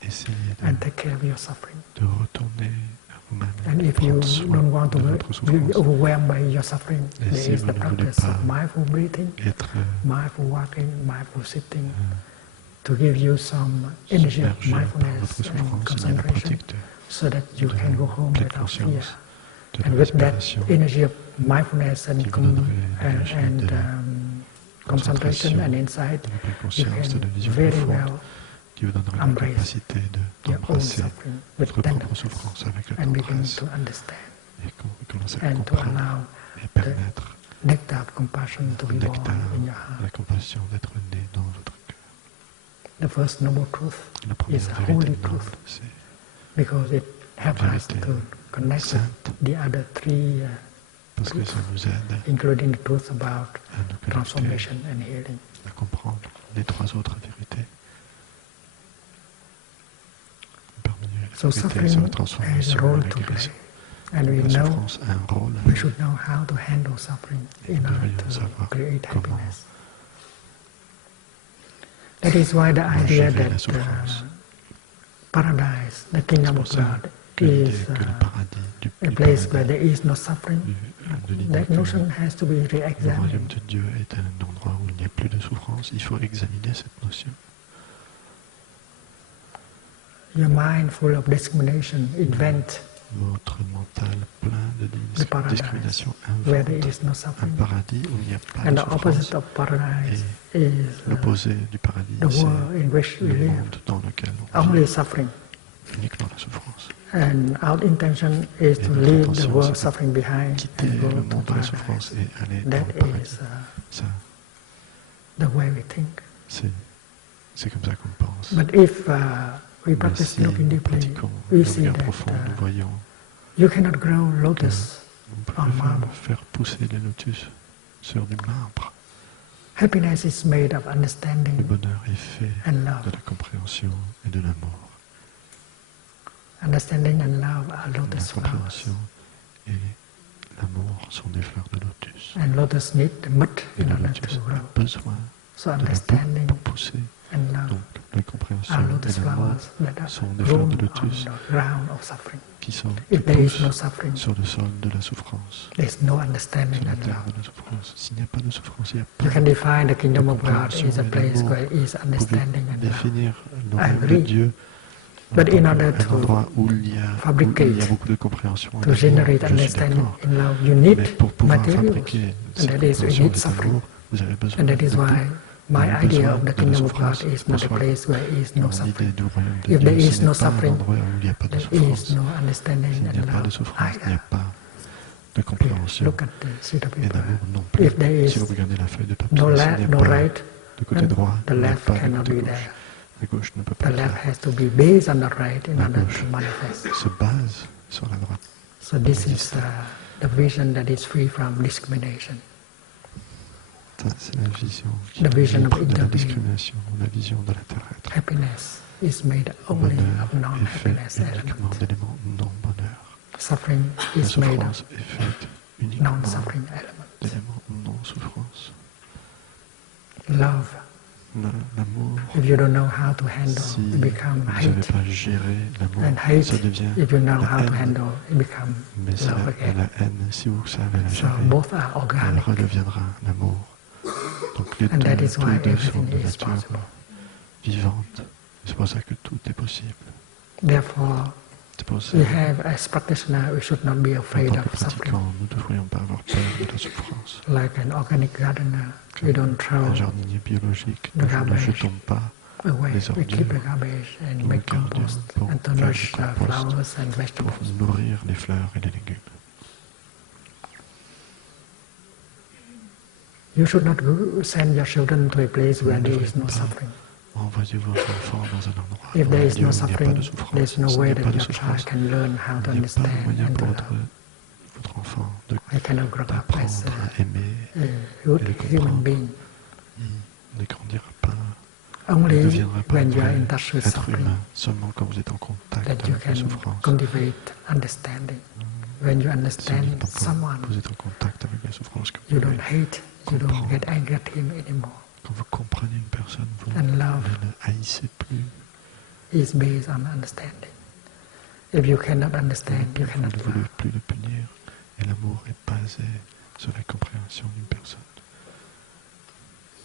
Essayez and take care of your suffering. de retourner à vous-même And et if you prendre soin don't want to de votre be souffrance. overwhelmed by your suffering, Et there si is vous the ne voulez practice pas of mindful breathing, être mindful walking, mindful sitting, to give you some energy of submergé par mindfulness votre and souffrance, il y a la concentration, pratique de so that you can go home pleine without fear. conscience, de la And with that respiration, energy of mindfulness and, qui vous donnerait l'énergie de la concentration and insight, de la pleine you conscience, de la can vision very profonde, well qui vous donnerait la embrace capacité your own d'embrasser suffering with votre propre tenderness souffrance avec la and begin tendresse to understand et commencer à and to comprendre allow et permettre nectar of compassion to le be born nectar, in your heart. la compassion d'être né dans votre cœur. The first noble truth La première is a vérité holy noble, truth c'est because it helps us vérité to connect with sainte, the other three, parce que ça nous aide including the truth about à nous connecter, transformation and healing. à comprendre les trois autres vérités. Parmi les So vérités sur suffering la has a transformation role et la to play, guérison. and we La know souffrance a un rôle à we jouer. should know how to handle suffering Et in nous order devrions to savoir create comment happiness. That is why the idea gérer la that souffrance. paradise, the kingdom of C'est pour ça God, que l'idée is que le paradis a du place where paradis, there is no suffering, de l'idée that que notion has to be le royaume re-examined. de Dieu est un endroit où il n'y a plus de souffrance. Il faut examiner cette notion. Your mind full of discrimination invent Votre mental plein de the paradise discrimination where there invente is no un suffering. paradis où il n'y a pas And de the souffrance. opposite of paradise is L'opposé du paradis, the c'est world in which we le live. monde dans lequel on Only vit, suffering. uniquement la souffrance. And our intention is to notre leave the intention, world c'est de suffering behind Quitter and go le to monde de la souffrance paradise. et aller dans That le paradis. is Ça, the way we think. c'est comme ça qu'on pense. But if we Mais practice si looking nous deeply, pratiquons we le see regard that profond, nous voyons you cannot grow lotus on peut on marble. faire pousser les lotus sur du marbre. Happiness is made of Le understanding bonheur est fait and de love. la compréhension et de l'amour. Understanding and love are La lotus flowers. compréhension et l'amour sont des fleurs de lotus. And lotus need the mud Et in le order lotus to grow. a besoin So de la boue understanding pour pousser. and love Donc la compréhension are et lotus l'amour flowers that are sont des fleurs grown de on lotus the ground of suffering. qui If there is no poussent suffering, sur le sol de la souffrance, there is no sur understanding la and terre love. de la souffrance. S'il n'y a pas de souffrance, il n'y a You pas can define the kingdom of God compréhension as a et place l'amour. where is Vous pouvez understanding and love. définir le I royaume de agree. Dieu But in order un to endroit où il y a fabricate, beaucoup de compréhension et To d'amour. generate Je suis understanding d'accord. in love, you need Mais pour pouvoir materials. fabriquer And cette that is, you compréhension need et suffering. d'amour, vous avez besoin And that de is tout. why Vous my avez idea besoin of the de la kingdom of souffrance. God is C'est pour not a ça place where is que no mon idée suffering. du royaume de If Dieu, there is ce no n'est pas un suffering, endroit où il n'y a pas de there souffrance. is no understanding S'il n'y and a pas de love souffrance, il n'y a either. pas de compréhension look at the sheet of et paper. d'amour non plus. If there Si is vous regardez la feuille de papier, no, s'il n'y a no pas right, de côté then droit, the il n'y a left pas de cannot côté be gauche. there. La gauche ne peut The pas être left là. has to be based on the right in La order gauche to manifest. se base sur la droite. So this is the vision that is free from discrimination. Ça, c'est la vision qui The est vision libre of de la interbeing. discrimination, la vision de l'intérieur. Happiness is made Le only bonheur of est non-happiness fait uniquement element. d'éléments non-bonheur. Suffering La is made of souffrance est faite uniquement non-suffering elements. d'éléments non-souffrance. Love, L'amour, if you don't know how to handle, si it vous becomes ne savez hate. pas gérer l'amour, And hate, ça devient if you know la how to haine. handle, it becomes Mais c'est love again. la haine, si vous savez la So gérer, both are elle organic. redeviendra l'amour. Donc les And that is why tous deux sont everything de is nature possible. vivante. C'est pour ça que tout est possible. Therefore, C'est pour ça we have, as practitioners, we should not be qu'en afraid tant que of suffering. pratiquants, nous ne devrions pas avoir peur de la souffrance. Like an organic gardener, we don't throw Un jardinier biologique, the nous ne garbage jetons pas away. les We keep the ordures. garbage and Nous make le gardions compost pour and to faire du nourish compost, flowers and pour vegetables. nourrir les fleurs et les légumes. You should not send your children to a place where there is no suffering. Envoyez vos enfants dans un endroit If où there il is n'y no a pas suffering, de souffrance. there is no S'il way n'y a that pas de your souffrance, child can learn how to il n'y a pas de understand moyen and to pour love. votre enfant I cannot grow up as d'apprendre à aimer a good et de human comprendre. being. Il ne grandira pas, il Only ne deviendra pas when un you are vrai in touch with être suffering humain, seulement quand vous êtes en contact that you avec la can souffrance. cultivate understanding. When you understand Donc, quand someone, vous êtes en contact avec la souffrance, que you vous don't hate, you don't comprendre. get angry at him anymore. Quand vous comprenez une personne, vous And love ne la haïssez plus. is based on understanding. If you cannot understand, you Vous cannot ne voulez love. plus le punir. Et l'amour est basé sur la compréhension d'une personne.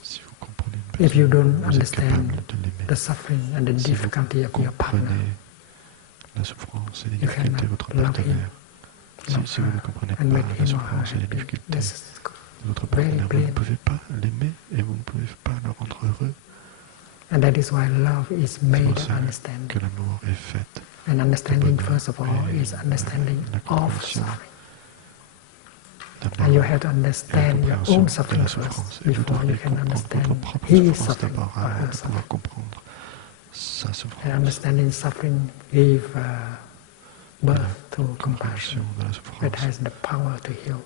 Si vous comprenez une If you personne, don't vous êtes understand capable de l'aimer. the suffering and the Si vous difficulty of your partner, comprenez la souffrance et les you difficultés de cannot votre love him, partenaire, love si vous ne her, comprenez and pas make la him or her souffrance et les happy. difficultés This is de votre very partenaire, vous plain. ne pouvez pas l'aimer et vous ne pouvez pas le rendre heureux. And that is why love is C'est made pour of ça understanding. que l'amour est fait. And understanding, bonheur first of all, et is understanding la of compréhension suffering. D'amour And you have to et la understand your compréhension own de suffering la first souffrance. Et vous before you devriez can comprendre understand votre propre his souffrance suffering d'abord or avant her de pouvoir suffering. comprendre sa And souffrance. understanding suffering give birth to La compassion compréhension de la that souffrance has the power to heal.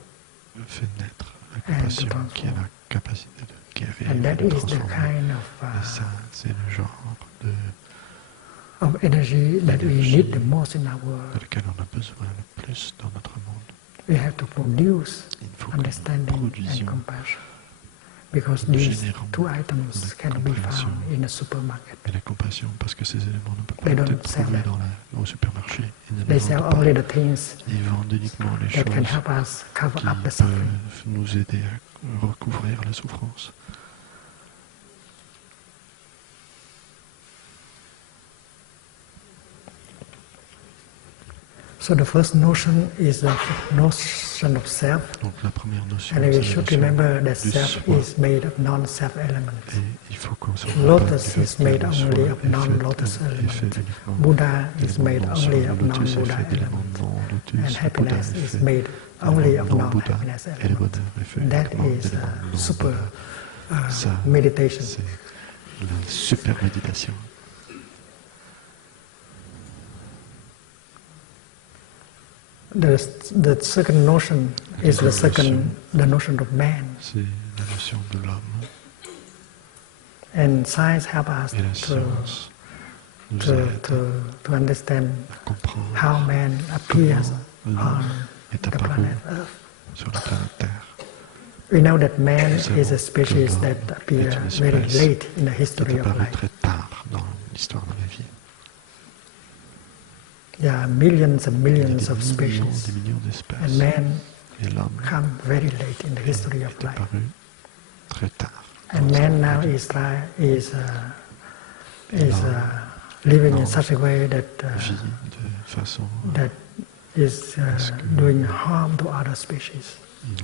fait naître la compassion qui a la capacité de guérir And et that de is the transformer. kind Et ça, c'est le genre of energy that we need the most in our de world. lequel on a besoin le plus dans notre monde. We have to produce Il faut que nous understanding and produisions compassion. Because nous these générons two items la can be compréhension found in a supermarket. et la compassion, parce que ces éléments ne They peuvent pas don't être sell trouvés them. au supermarché. Ils ne They les sell vendent pas. only the things Ils vendent uniquement les that can choses help us cover qui up the suffering. peuvent nous aider à recouvrir la souffrance. So the first notion is the notion of self. Donc la première notion, And c'est we la should notion remember that du self soi. is made of non-self elements. Et il faut qu'on se Lotus rappelle is made que le soi only of est non-lotus fait elements. uniquement Buddha is d'éléments made non-soi. only of Le lotus est non-Buddha fait d'éléments elements. non-lotus. And Le Bouddha happiness est is fait made only of d'éléments non-Bouddha. non-happiness Et le elements. bonheur est fait That uniquement is d'éléments super non-Bouddha. Ça, meditation. c'est la super méditation. The second notion is the notion of man. C'est la notion de l'homme. And science helps us Et la to, science nous to, aide to, to understand à comprendre how man appears comment on l'homme est the apparu planet Earth. sur la planète Terre. We know that man Nous is a savons species que that l'homme appears est une very espèce late in the qui history est of apparu life. très tard dans l'histoire de la vie. There are millions and Il y a millions of des species, millions d'espèces. and man Et l'homme come very late in the history of est life. apparu très tard. And man now is living in such a way that Vit de façon that is doing harm to other species. il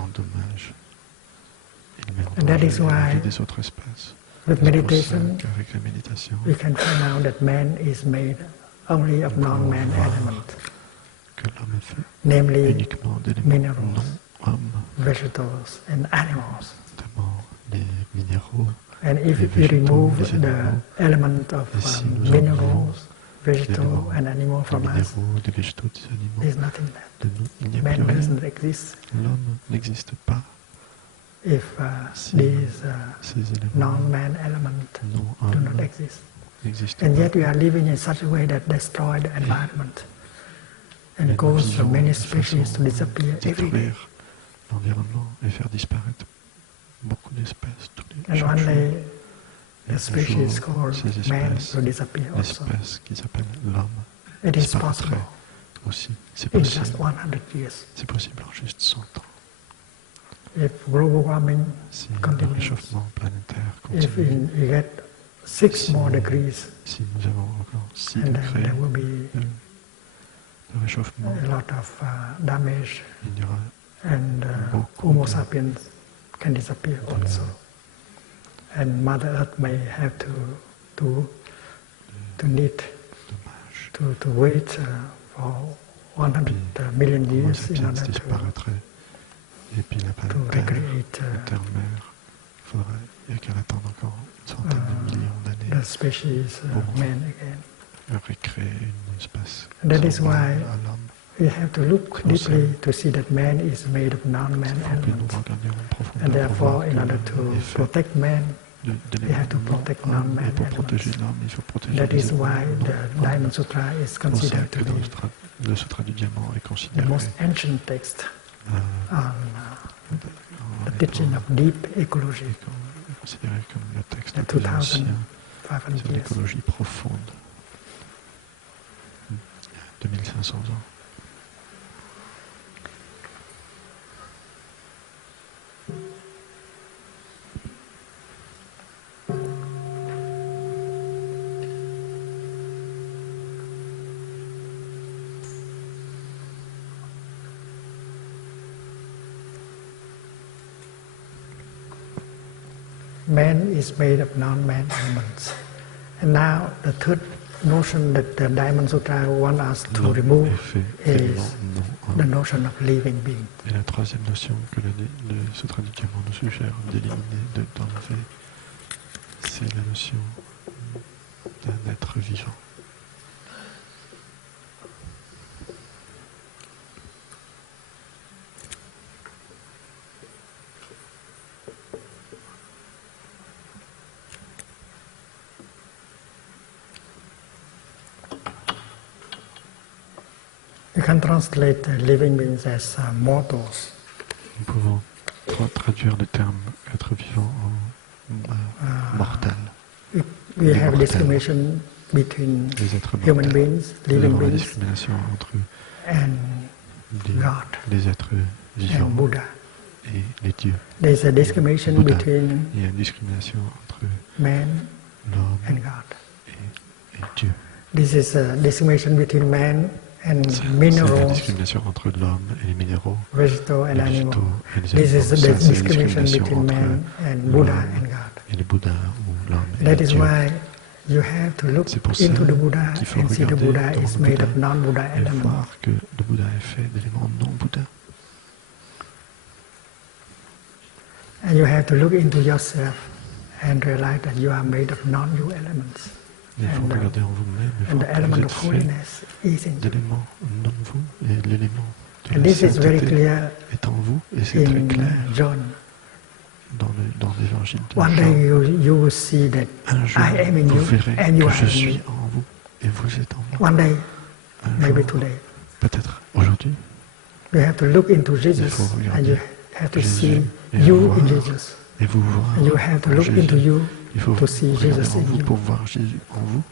endommage, il met en And that danger is la why vie des autres espèces. With C'est pour ça meditation, qu'avec la méditation, we can find out that man is made only of non-man elements. que l'homme est fait namely uniquement d'éléments minerals, non-hommes, vegetables, and animals. notamment les minéraux, And if les you végétaux, remove les the animaux. element of Et si nous enlevons minerals, vegetables, l'élément and animals des from us, minéraux, des végétaux, des animaux, there's nothing left. de nous, il n'y a Man plus rien. doesn't exist L'homme n'existe pas. if Si these ces éléments non-man elements do not non-hommes exist. n'existent And pas. yet we are living in such a way that destroy the environment and Mais nous cause vivons many de species façon to disappear every day. détruire l'environnement et faire disparaître beaucoup d'espèces tous les And chaque one jour. day Et the un species jour, called ces man espèces, will disappear also. l'espèce qui s'appelle l'homme, It is disparaîtrait possible aussi. C'est in just possible. 100 years. C'est possible en juste 100 ans. If global warming Si le continues, réchauffement planétaire if continue, we get 6 si, more degrees, si nous avons encore 6 and then degrés there will be de réchauffement, a lot of damage, il y aura and beaucoup Homo de- sapiens can disappear also. And Mother Earth may have to need dommages. to wait for 100 million Homo years in sapiens order disparaîtrait. Et puis la to planète Terre, recreate la Terre-mère, il faudrait qu'elle attende encore une centaine de millions the d'années species pour man again. recréer une espèce That is semblable why à l'homme. we have to look deeply to see that man is made of non-man Il faut que nous elements. regardions en profondeur And pour therefore, voir in que order l'homme to est fait protect man, we d'éléments have to protect non-hommes. non-man Et pour protéger elements. l'homme, il faut protéger That les is éléments why the non-hommes. Diamond Sutra is C'est pour ça considered que to dans be le Sutra du Diamant est the considéré most ancient text euh, on en the teaching étant- of deep ecology, est considéré comme le texte le the plus ancien 2500 sur years. l'écologie profonde. 2500 ans. Man is made of non-man elements. And now the third notion that the Diamond Sutra wants us to L'homme remove est fait is d'éléments the non-hommes. notion of living being. Et la troisième notion que le Sutra du Diamant nous suggère d'éliminer, d'enlever, c'est la notion d'un être vivant. You can translate living beings as mortals. Nous pouvons traduire le terme être vivant en mortel. We Les have mortels. discrimination between Les êtres human mortels. beings, Nous living avons la beings, discrimination entre and God les êtres vivants and Buddha. et les dieux. There's a discrimination Buddha. between Il y a une discrimination entre man l'homme and God. et Dieu. This is a discrimination between man and C'est la minerals, discrimination entre l'homme et les minéraux, vegetable and les animal. végétaux et les This animaux. is Ça, the c'est la discrimination discrimination between entre man and Buddha l'homme and God. et le Bouddha ou l'homme et That les is dieux. why you have to look C'est pour ça into the Buddha qu'il faut and see the regarder Buddha dans is le made Bouddha of non-Buddha et elements. voir que le Bouddha est fait d'éléments non-Bouddha. And you have to look into yourself and realize that you are made of non-you elements. Il faut And, regarder en vous-même et And voir the que vous element êtes of fait holiness is in you. d'éléments non-vous et l'élément de And la this is very sainteté clear est en vous et c'est très in clair John. dans l'évangile de One day Jean. you will see that Un jour, I am in vous you verrez and you que are je in suis me. en vous et vous êtes en moi. One day, Un maybe jour, today, peut-être aujourd'hui, you have to look into il Jesus faut and you regarder have to Jésus see et you voir in Jesus. et vous voir And you have to en look into Jésus. you Il faut to see regarder Jesus en in vous you. pour voir Jésus en vous.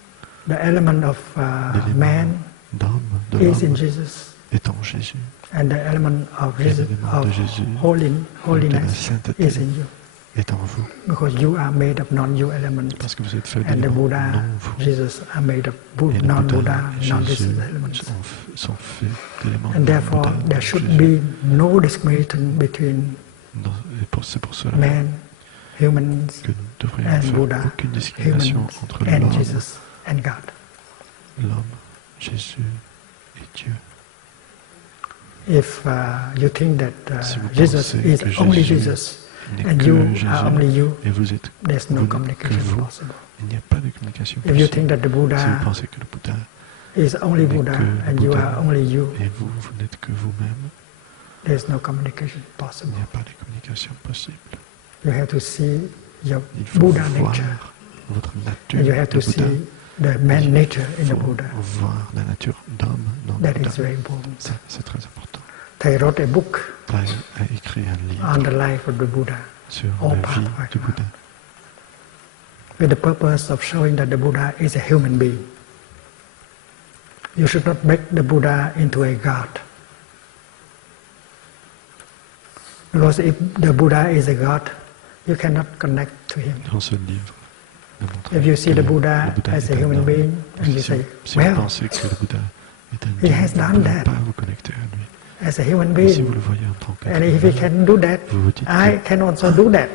The element of L'élément man d'homme, de is in l'homme, Jesus. est en Jésus. And the element of Et Jesus, l'élément de of Jésus, de la holiness sainteté, is in you. est en vous. Because you are made of non-you elements. Parce que vous êtes fait And the d'éléments Buddha, non-vous. Jesus are made of Et le non-Buddha, Bouddha et non-Jesus Jésus elements. sont faits d'éléments And therefore, non-Bouddha. there should Jésus. be no discrimination between C'est pour cela man, humans, que nous devrions and faire Buddha, aucune discrimination humans, entre and l'homme, Jesus, and God. l'homme, Jésus et Dieu. If you think that Si vous Jesus pensez is que only Jésus Jesus n'est and que you Jésus, are only you, et vous êtes there's no vous n'êtes que communication vous, possible. il n'y a pas de communication If you possible. think that the Si vous Buddha pensez que le Bouddha is only n'est Buddha que le and you Bouddha are only you, et vous, vous n'êtes que vous-même, there's no communication il possible. n'y a pas de communication possible. You have to see your Il faut Buddha voir nature. votre nature And you have de to Bouddha. see the man nature in Il the faut Buddha. voir la nature d'homme dans le That Bouddha. is very important. Ça, c'est très important. They wrote a book Thich a écrit un on livre the life of the Buddha sur all la part vie right du now, Bouddha, with the purpose of showing that the Buddha is a human being. You should not make the Buddha into a god. Because if the Buddha is a god, you cannot connect to him. dans ce livre. De montrer If you see que the Buddha le Bouddha as est a un human homme. being and you Si say, vous well, pensez que le Bouddha est un he Dieu, has vous ne done pouvez that pas vous connecter à lui. as a human Mais si being, vous le voyez en tant and qu'être if he humain, can do that, vous vous dites I can also do that.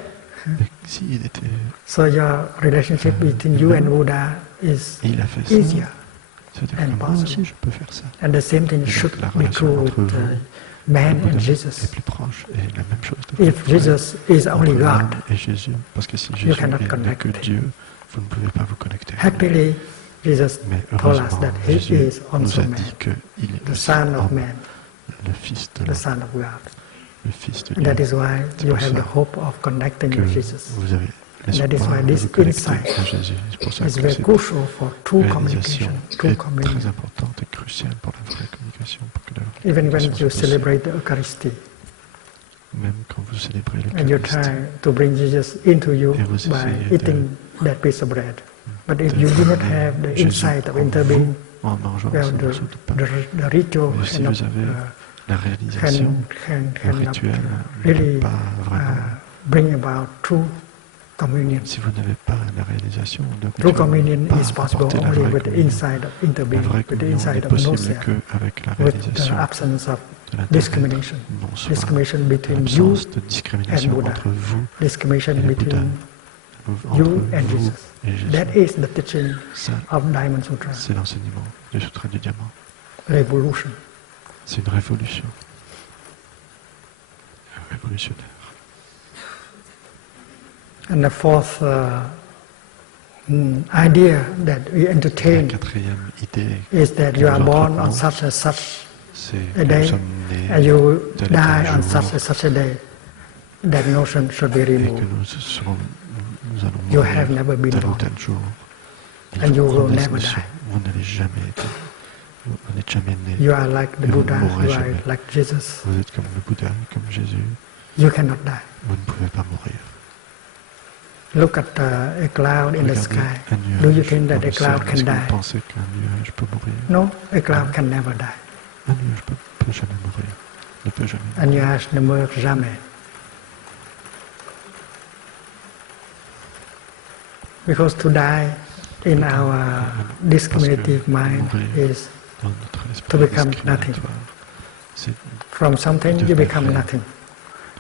que s'il était, So your relationship between you and Buddha is il a fait ça, easier. c'est-à-dire and que moi possible. aussi je peux faire ça. And the same thing Et should donc, la be relation true entre with vous man le Bouddha and est Jesus. plus proche et la même chose devrait If être Jesus is entre only l'homme God, et Jésus, parce que si Jésus cannot n'est connect. que Dieu, vous ne pouvez pas vous connecter à lui. happily, Jesus Mais told us heureusement, that he Jésus is nous also a man, dit qu'il est the aussi Son of homme, man, le Fils de the l'homme, Son of God. le Fils de And that Dieu. is why C'est you pour have ça the hope of connecting que with Jesus. vous avez that is l'espoir why de this vous connecter insight à Jésus. C'est pour ça It's que very cette crucial for true réalisation communication, true est communion. très importante et cruciale pour la vraie communication. Pour que la vraie Even when communication you soit possible. celebrate the Eucharisty Même quand vous célébrez and you l'Eucharistie, try to bring Jesus into you et vous by essayez de- eating that piece of bread. But if de you do not ramener have the Jésus insight of en interbeing, vous en mangeant well, ce morceau de pain. the ritual Mais si cannot, vous avez la réalisation, le cannot rituel ne really peut pas vraiment. bring about true communion. Si vous n'avez pas la réalisation, le True rituel communion ne peut is pas possible apporter la only vraie with the communion. insight of La interbeing, vraie with the communion insight n'est of possible nausea, qu'avec la with the réalisation absence of de la discrimination. Discrimination between you l'absence de discrimination and Buddha. entre vous Discrimination et le Bouddha, between entre you and vous Jesus. et Jésus. That is the teaching Ça, of Diamond Sutra. c'est l'enseignement du Sutra du Diamant. Revolution. C'est une révolution. Révolutionnaire. And the fourth idea that we La entertain quatrième idée, is that que you are nous born on entretenons, such and such c'est a que nous day sommes nés and you tel et die tel on jour, such and such a day. That notion should be et que removed. nous allons You have mourir never been tel ou born. tel jour. Il And faut you will prendre la never notion. die. Vous n'avez jamais été. Vous n'êtes jamais né. You are like the Et vous Buddha, ne mourrez you are jamais. like Jesus. Vous êtes comme le Bouddha, comme Jésus. You cannot die. Vous ne pouvez pas mourir. Look at a cloud in the Regardez sky. un nuage Do you think dans that le a ciel. cloud Est-ce can que vous die? pensez qu'un nuage peut mourir? No, a cloud can never die. Un nuage peut jamais mourir. Ne peut jamais Un mourir. nuage ne meurt jamais. Because to die in our discriminative mind is Dans notre esprit to become discriminatoire, c'est from something you become nothing.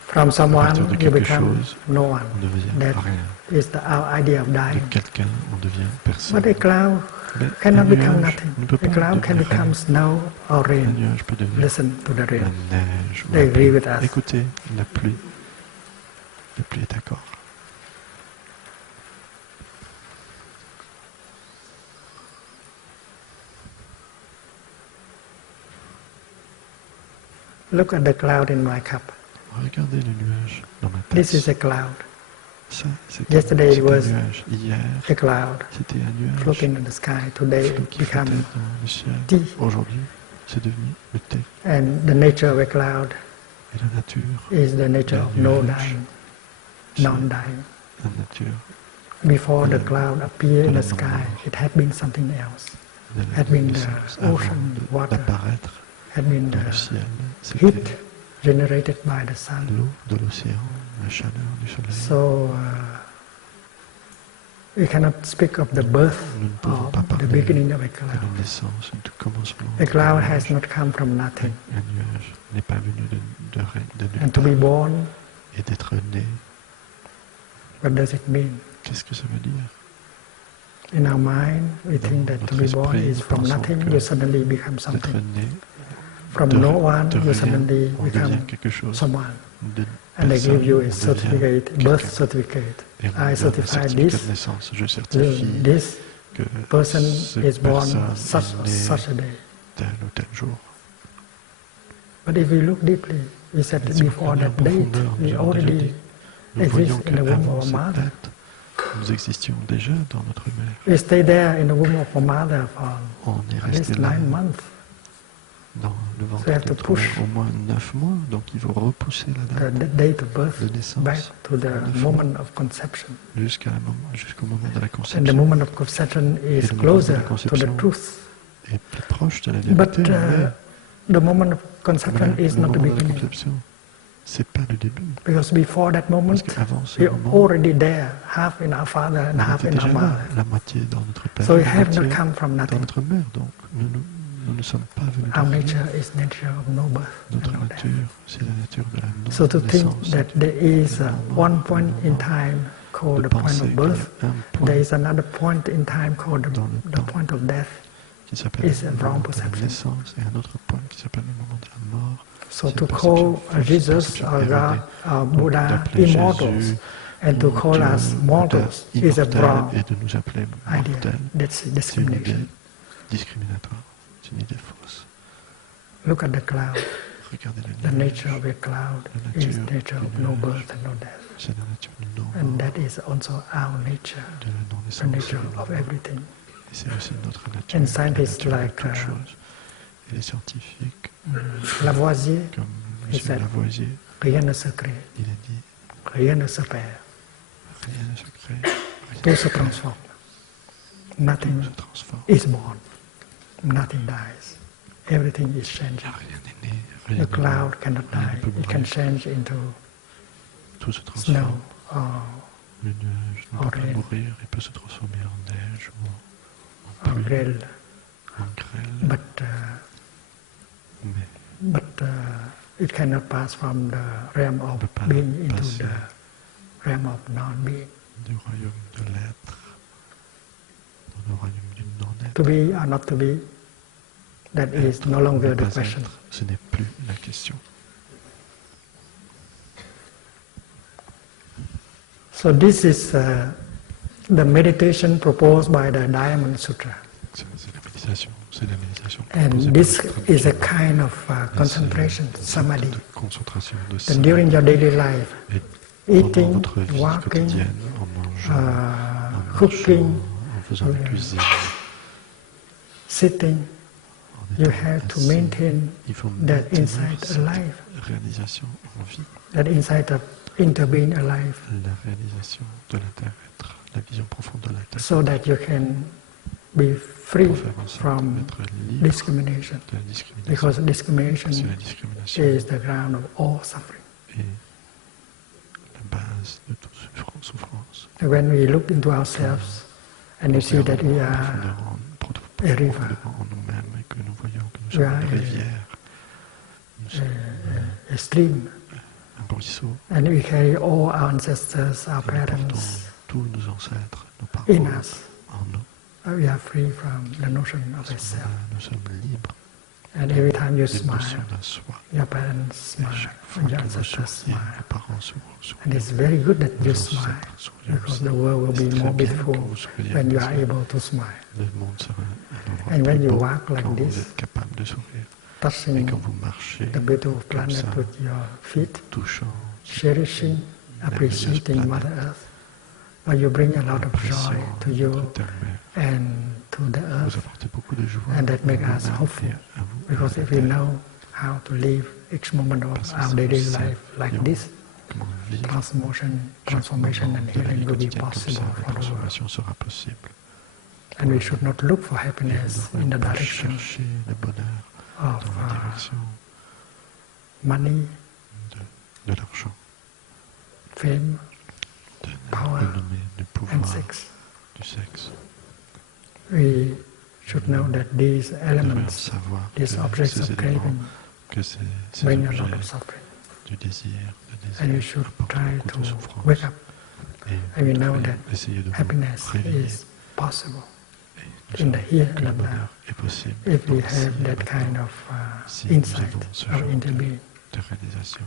From someone partir de you quelque become chose, no one. on devient That rien. is our idea of De dying. quelqu'un, on devient personne. But a cloud Mais cannot un become nuage nothing. ne peut A pas cloud can devenir rien. become snow or Un rain. nuage peut devenir Listen to the la rain. neige ou They la agree pluie. with us. Écoutez, la pluie. La pluie est d'accord. Look at the cloud in my cup. Regardez le nuage dans ma tasse. This is a cloud. Ça, c'est Yesterday it un was nuage. Hier, a cloud c'était un nuage floating in the sky. Today it qui flottait become dans le ciel. tea. Aujourd'hui, c'est devenu le thé. And the nature of a cloud Et la nature, is the nature of no dying, non-dying. la nature Before the cloud appeared in the sky, it had been something else. de la Had been the naissance, avant ocean, water, d'apparaître had been dans le the ciel, heat c'était generated by the sun. l'eau de l'océan, la chaleur du soleil. So we cannot speak of the birth Nous ne pouvons pas of the parler beginning of a de cloud. la naissance, du commencement. A cloud du has nuage. not come from nothing. Un nuage n'est pas venu de nulle And to be part. born, Et d'être né, what does it mean? qu'est-ce que ça veut dire? In our mind, we think that to be born is from nothing, you suddenly become D'être something. né, From no one, de you rien, suddenly on become devient quelque chose. someone. De And they give you a personne, on certificate, devient birth quelqu'un. certificate. Et on I donne un certify certificat this. de naissance. Je certifie This que person cette is born personne est such née a day. tel ou tel jour. But if we look deeply, we said Mais si on before regarde en that date, profondeur, we nous avons déjà dit, already nous voyons exist in the womb qu'avant of our cette mother. date, nous existions déjà dans notre mère. We stay there in the womb of our mother for On est at least resté là 9 months. dans le ventre So you have de to notre push mère au moins 9 mois, donc il faut repousser la the date date of birth de naissance back to the de moment of conception. jusqu'au moment de la And the conception. moment of conception Et is le moment de closer la to the conception truth. est plus proche de la But vérité, the moment of mais conception is le not the moment de la beginning. conception, c'est pas le début. Because before that moment, Parce qu'avant ce we're moment, already there, half in our father and on half était in our déjà là, mother. la moitié dans notre père, So we la have moitié not come from dans nothing. notre mère, donc nous ne sommes pas venus de Our rien. nature is nature of no birth Notre and no death. nature, c'est la nature de la So to think non-naissance. that there is one point in time called De the point penser of qu'il birth, y a un point there is another point in time called dans le the temps point of death. qui s'appelle is a le wrong moment de la perception. naissance et un autre point qui s'appelle le moment de la mort. So C'est to une perception call fausse, Jesus perception or erronée. God or Donc, Buddha d'appeler immortals Jésus and to ou call Dieu, us Bouddha, mortals is a immortel, wrong et de nous appeler idea. mortels, That's c'est une idée discrimination. discriminatoire, c'est une idée fausse. Look at the cloud. Regardez The la nature nuage, of a cloud la is nature nature of du no nuage. birth and no death. C'est la nature du And non-mort, that is also our nature, de la the non-naissance, nature et of non-mort. everything. Et c'est aussi notre nature, And la scientists nature de like toute chose. Et les scientifiques, Lavoisier, comme he M. said, Lavoisier, rien ne se crée, il a dit, rien ne se perd, rien ne se crée, tout se transforme. Nothing tout se transforme. is born, nothing dies. Everything is changing. Rien n'est né, rien The n'est cloud mort, cannot rien ne die. peut It can mourir. change into Tout se snow transforme. or Le nuage ne peut pas rain. mourir, il peut se transformer en neige ou en or pluie, grêle. en grêle, But mais it cannot pass from the realm of peut pas being into passer the realm of non-being. du royaume de l'être dans le royaume du non-être. To be or not to be, that is Être no ou longer ne the pas question. être, ce n'est plus la question. So this is the meditation proposed by the Diamond Sutra. C'est la méditation And proposée par this le Sutra is a du Diamant. kind of concentration, C'est une samadhi. sorte de concentration de Then during your daily life, Et pendant eating, votre vie walking, quotidienne, en mangeant, cooking, en faisant la cuisine, sitting, en you étant have to assis, maintain il faut that maintenir insight cette alive, réalisation en vie, that insight of interbeing alive, la réalisation de l'inter-être, la vision profonde de l'inter-être, so that you can be free pour faire en sorte from d'être libre discrimination. de la discrimination. Because discrimination Parce que la discrimination is the ground of all suffering. est la base de toute souffrance. And when we look into ourselves and we see that we are a river, en nous-mêmes et que nous voyons que nous we sommes are une rivière, nous sommes a stream, un ruisseau, and we carry all our ancestors, our et nous portons parents tous nos ancêtres, nos in parents us. en nous. We are free from the notion of a À ce self. moment-là, nous sommes libres And every time you des smile, notions d'un soi. your parents Et smile, chaque fois and your que vous ancestors souriez, smile. les parents sourient. And it's very good that Vos you ancêtres smile, sourient because aussi. the world will C'est be très more bien que beautiful vous souriez, when you parce are que able to smile. le monde sera un endroit And when plus you beau walk like quand this, vous êtes capable de sourire. Et touching quand vous marchez the beautiful comme planet ça, with your feet, touchant cherishing, la appreciating merveilleuse Mother planète, Earth, well, you bring a lot of joy appréciant to you notre terre-mère, and to the vous earth, apportez beaucoup de joie and that à makes vous-même us hopeful. et à vous, Because à la if we terre. know how to live each moment of Parce que our si daily vous life like savions this, comment vivre, transformation moment and de la vie healing will be quotidienne comme possible ça, la for the world. transformation sera possible. And we should not look for Et happiness vous in the ne pas direction chercher le bonheur of dans la direction money, de l'argent, fame, de la power, renommée, du and pouvoir, sex. du sexe. We should know that these Nous devrions elements, savoir these que objects ces of éléments, craving, que ces bring a lot objets of suffering. du désir, And we de should apportent try beaucoup to de souffrance. wake up. Et And we vous know devriez that essayer de vous happiness réveiller is possible. in the here and le the now. bonheur est possible If dans we le ici have et that maintenant. kind of Si nous insight avons ce of genre interbeing, de réalisation,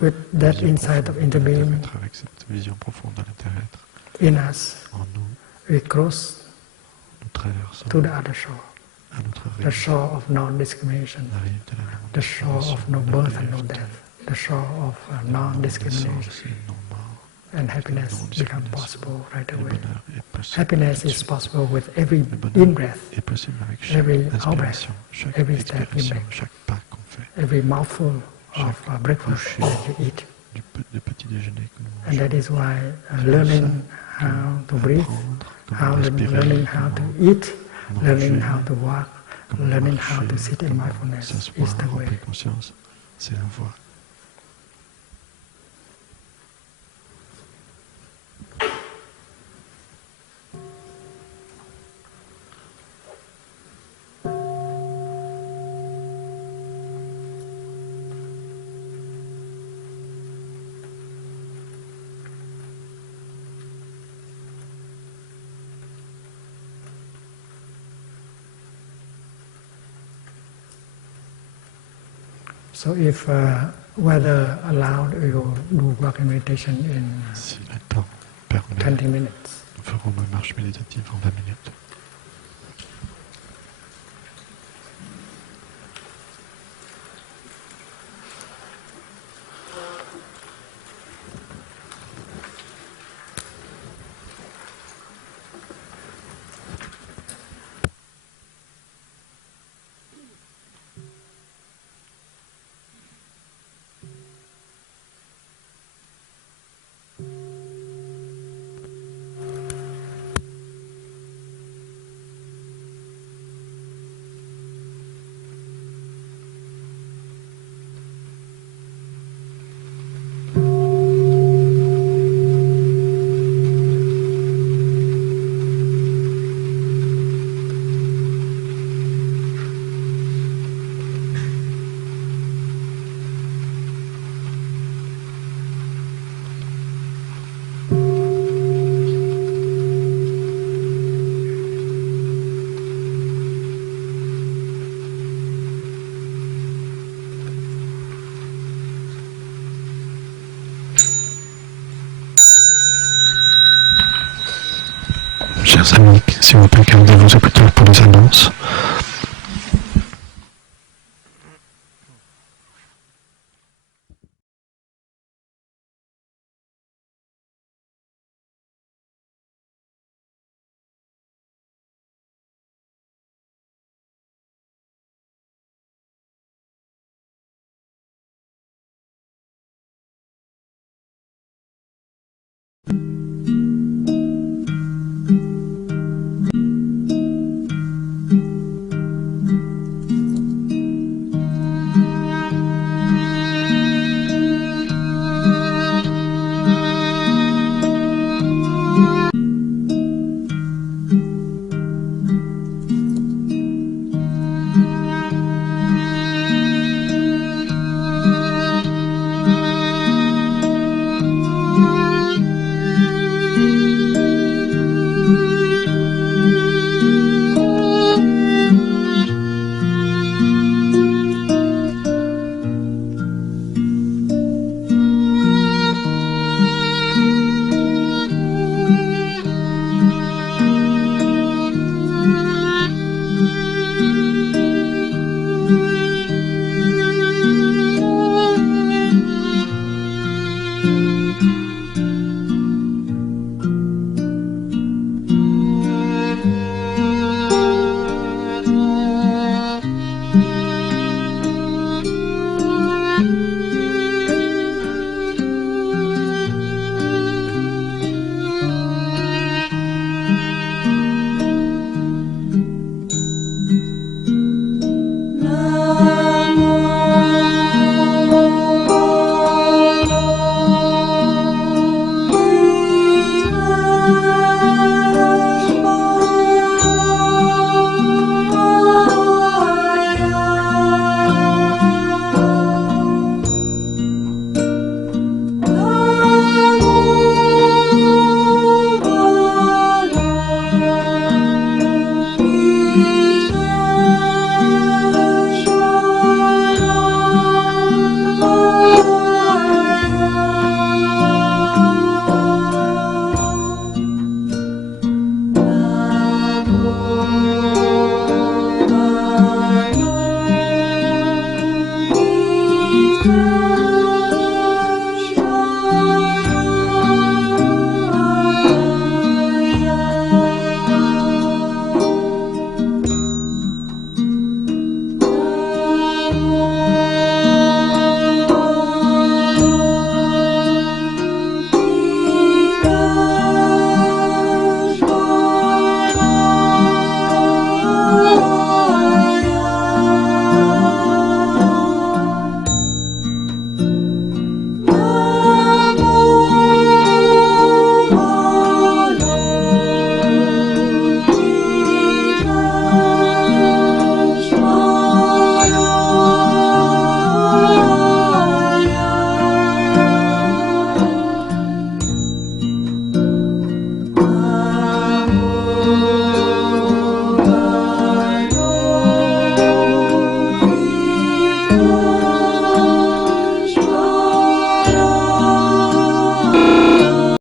with that vision insight of profonde de interbeing l'inter-être, avec cette vision profonde de l'inter-être, in us, en nous, we cross nous traversons to the other shore, à notre the rive, shore of non-discrimination, la rive de la the shore of no non-discrimination, birth and no death, the shore of non-discrimination, and happiness becomes possible right le away. bonheur est possible. Happiness is possible with every Le bonheur in-breath, est possible avec chaque every inspiration, out-breath, chaque every step you expiration, make, chaque pas qu'on fait, every mouthful of chaque breakfast bouchée that you eat. de petit déjeuner que nous And mangeons. that is why learning how to breathe, learning how to eat, learning how to walk, learning how to sit in mindfulness is the way. Conscience, c'est la voie. So if weather allowed, we will do walking meditation in Si le temps permet, 20 minutes. nous ferons une marche méditative en 20 minutes. Chers amis, s'il vous plaît, gardez vos écouteurs pour les annonces.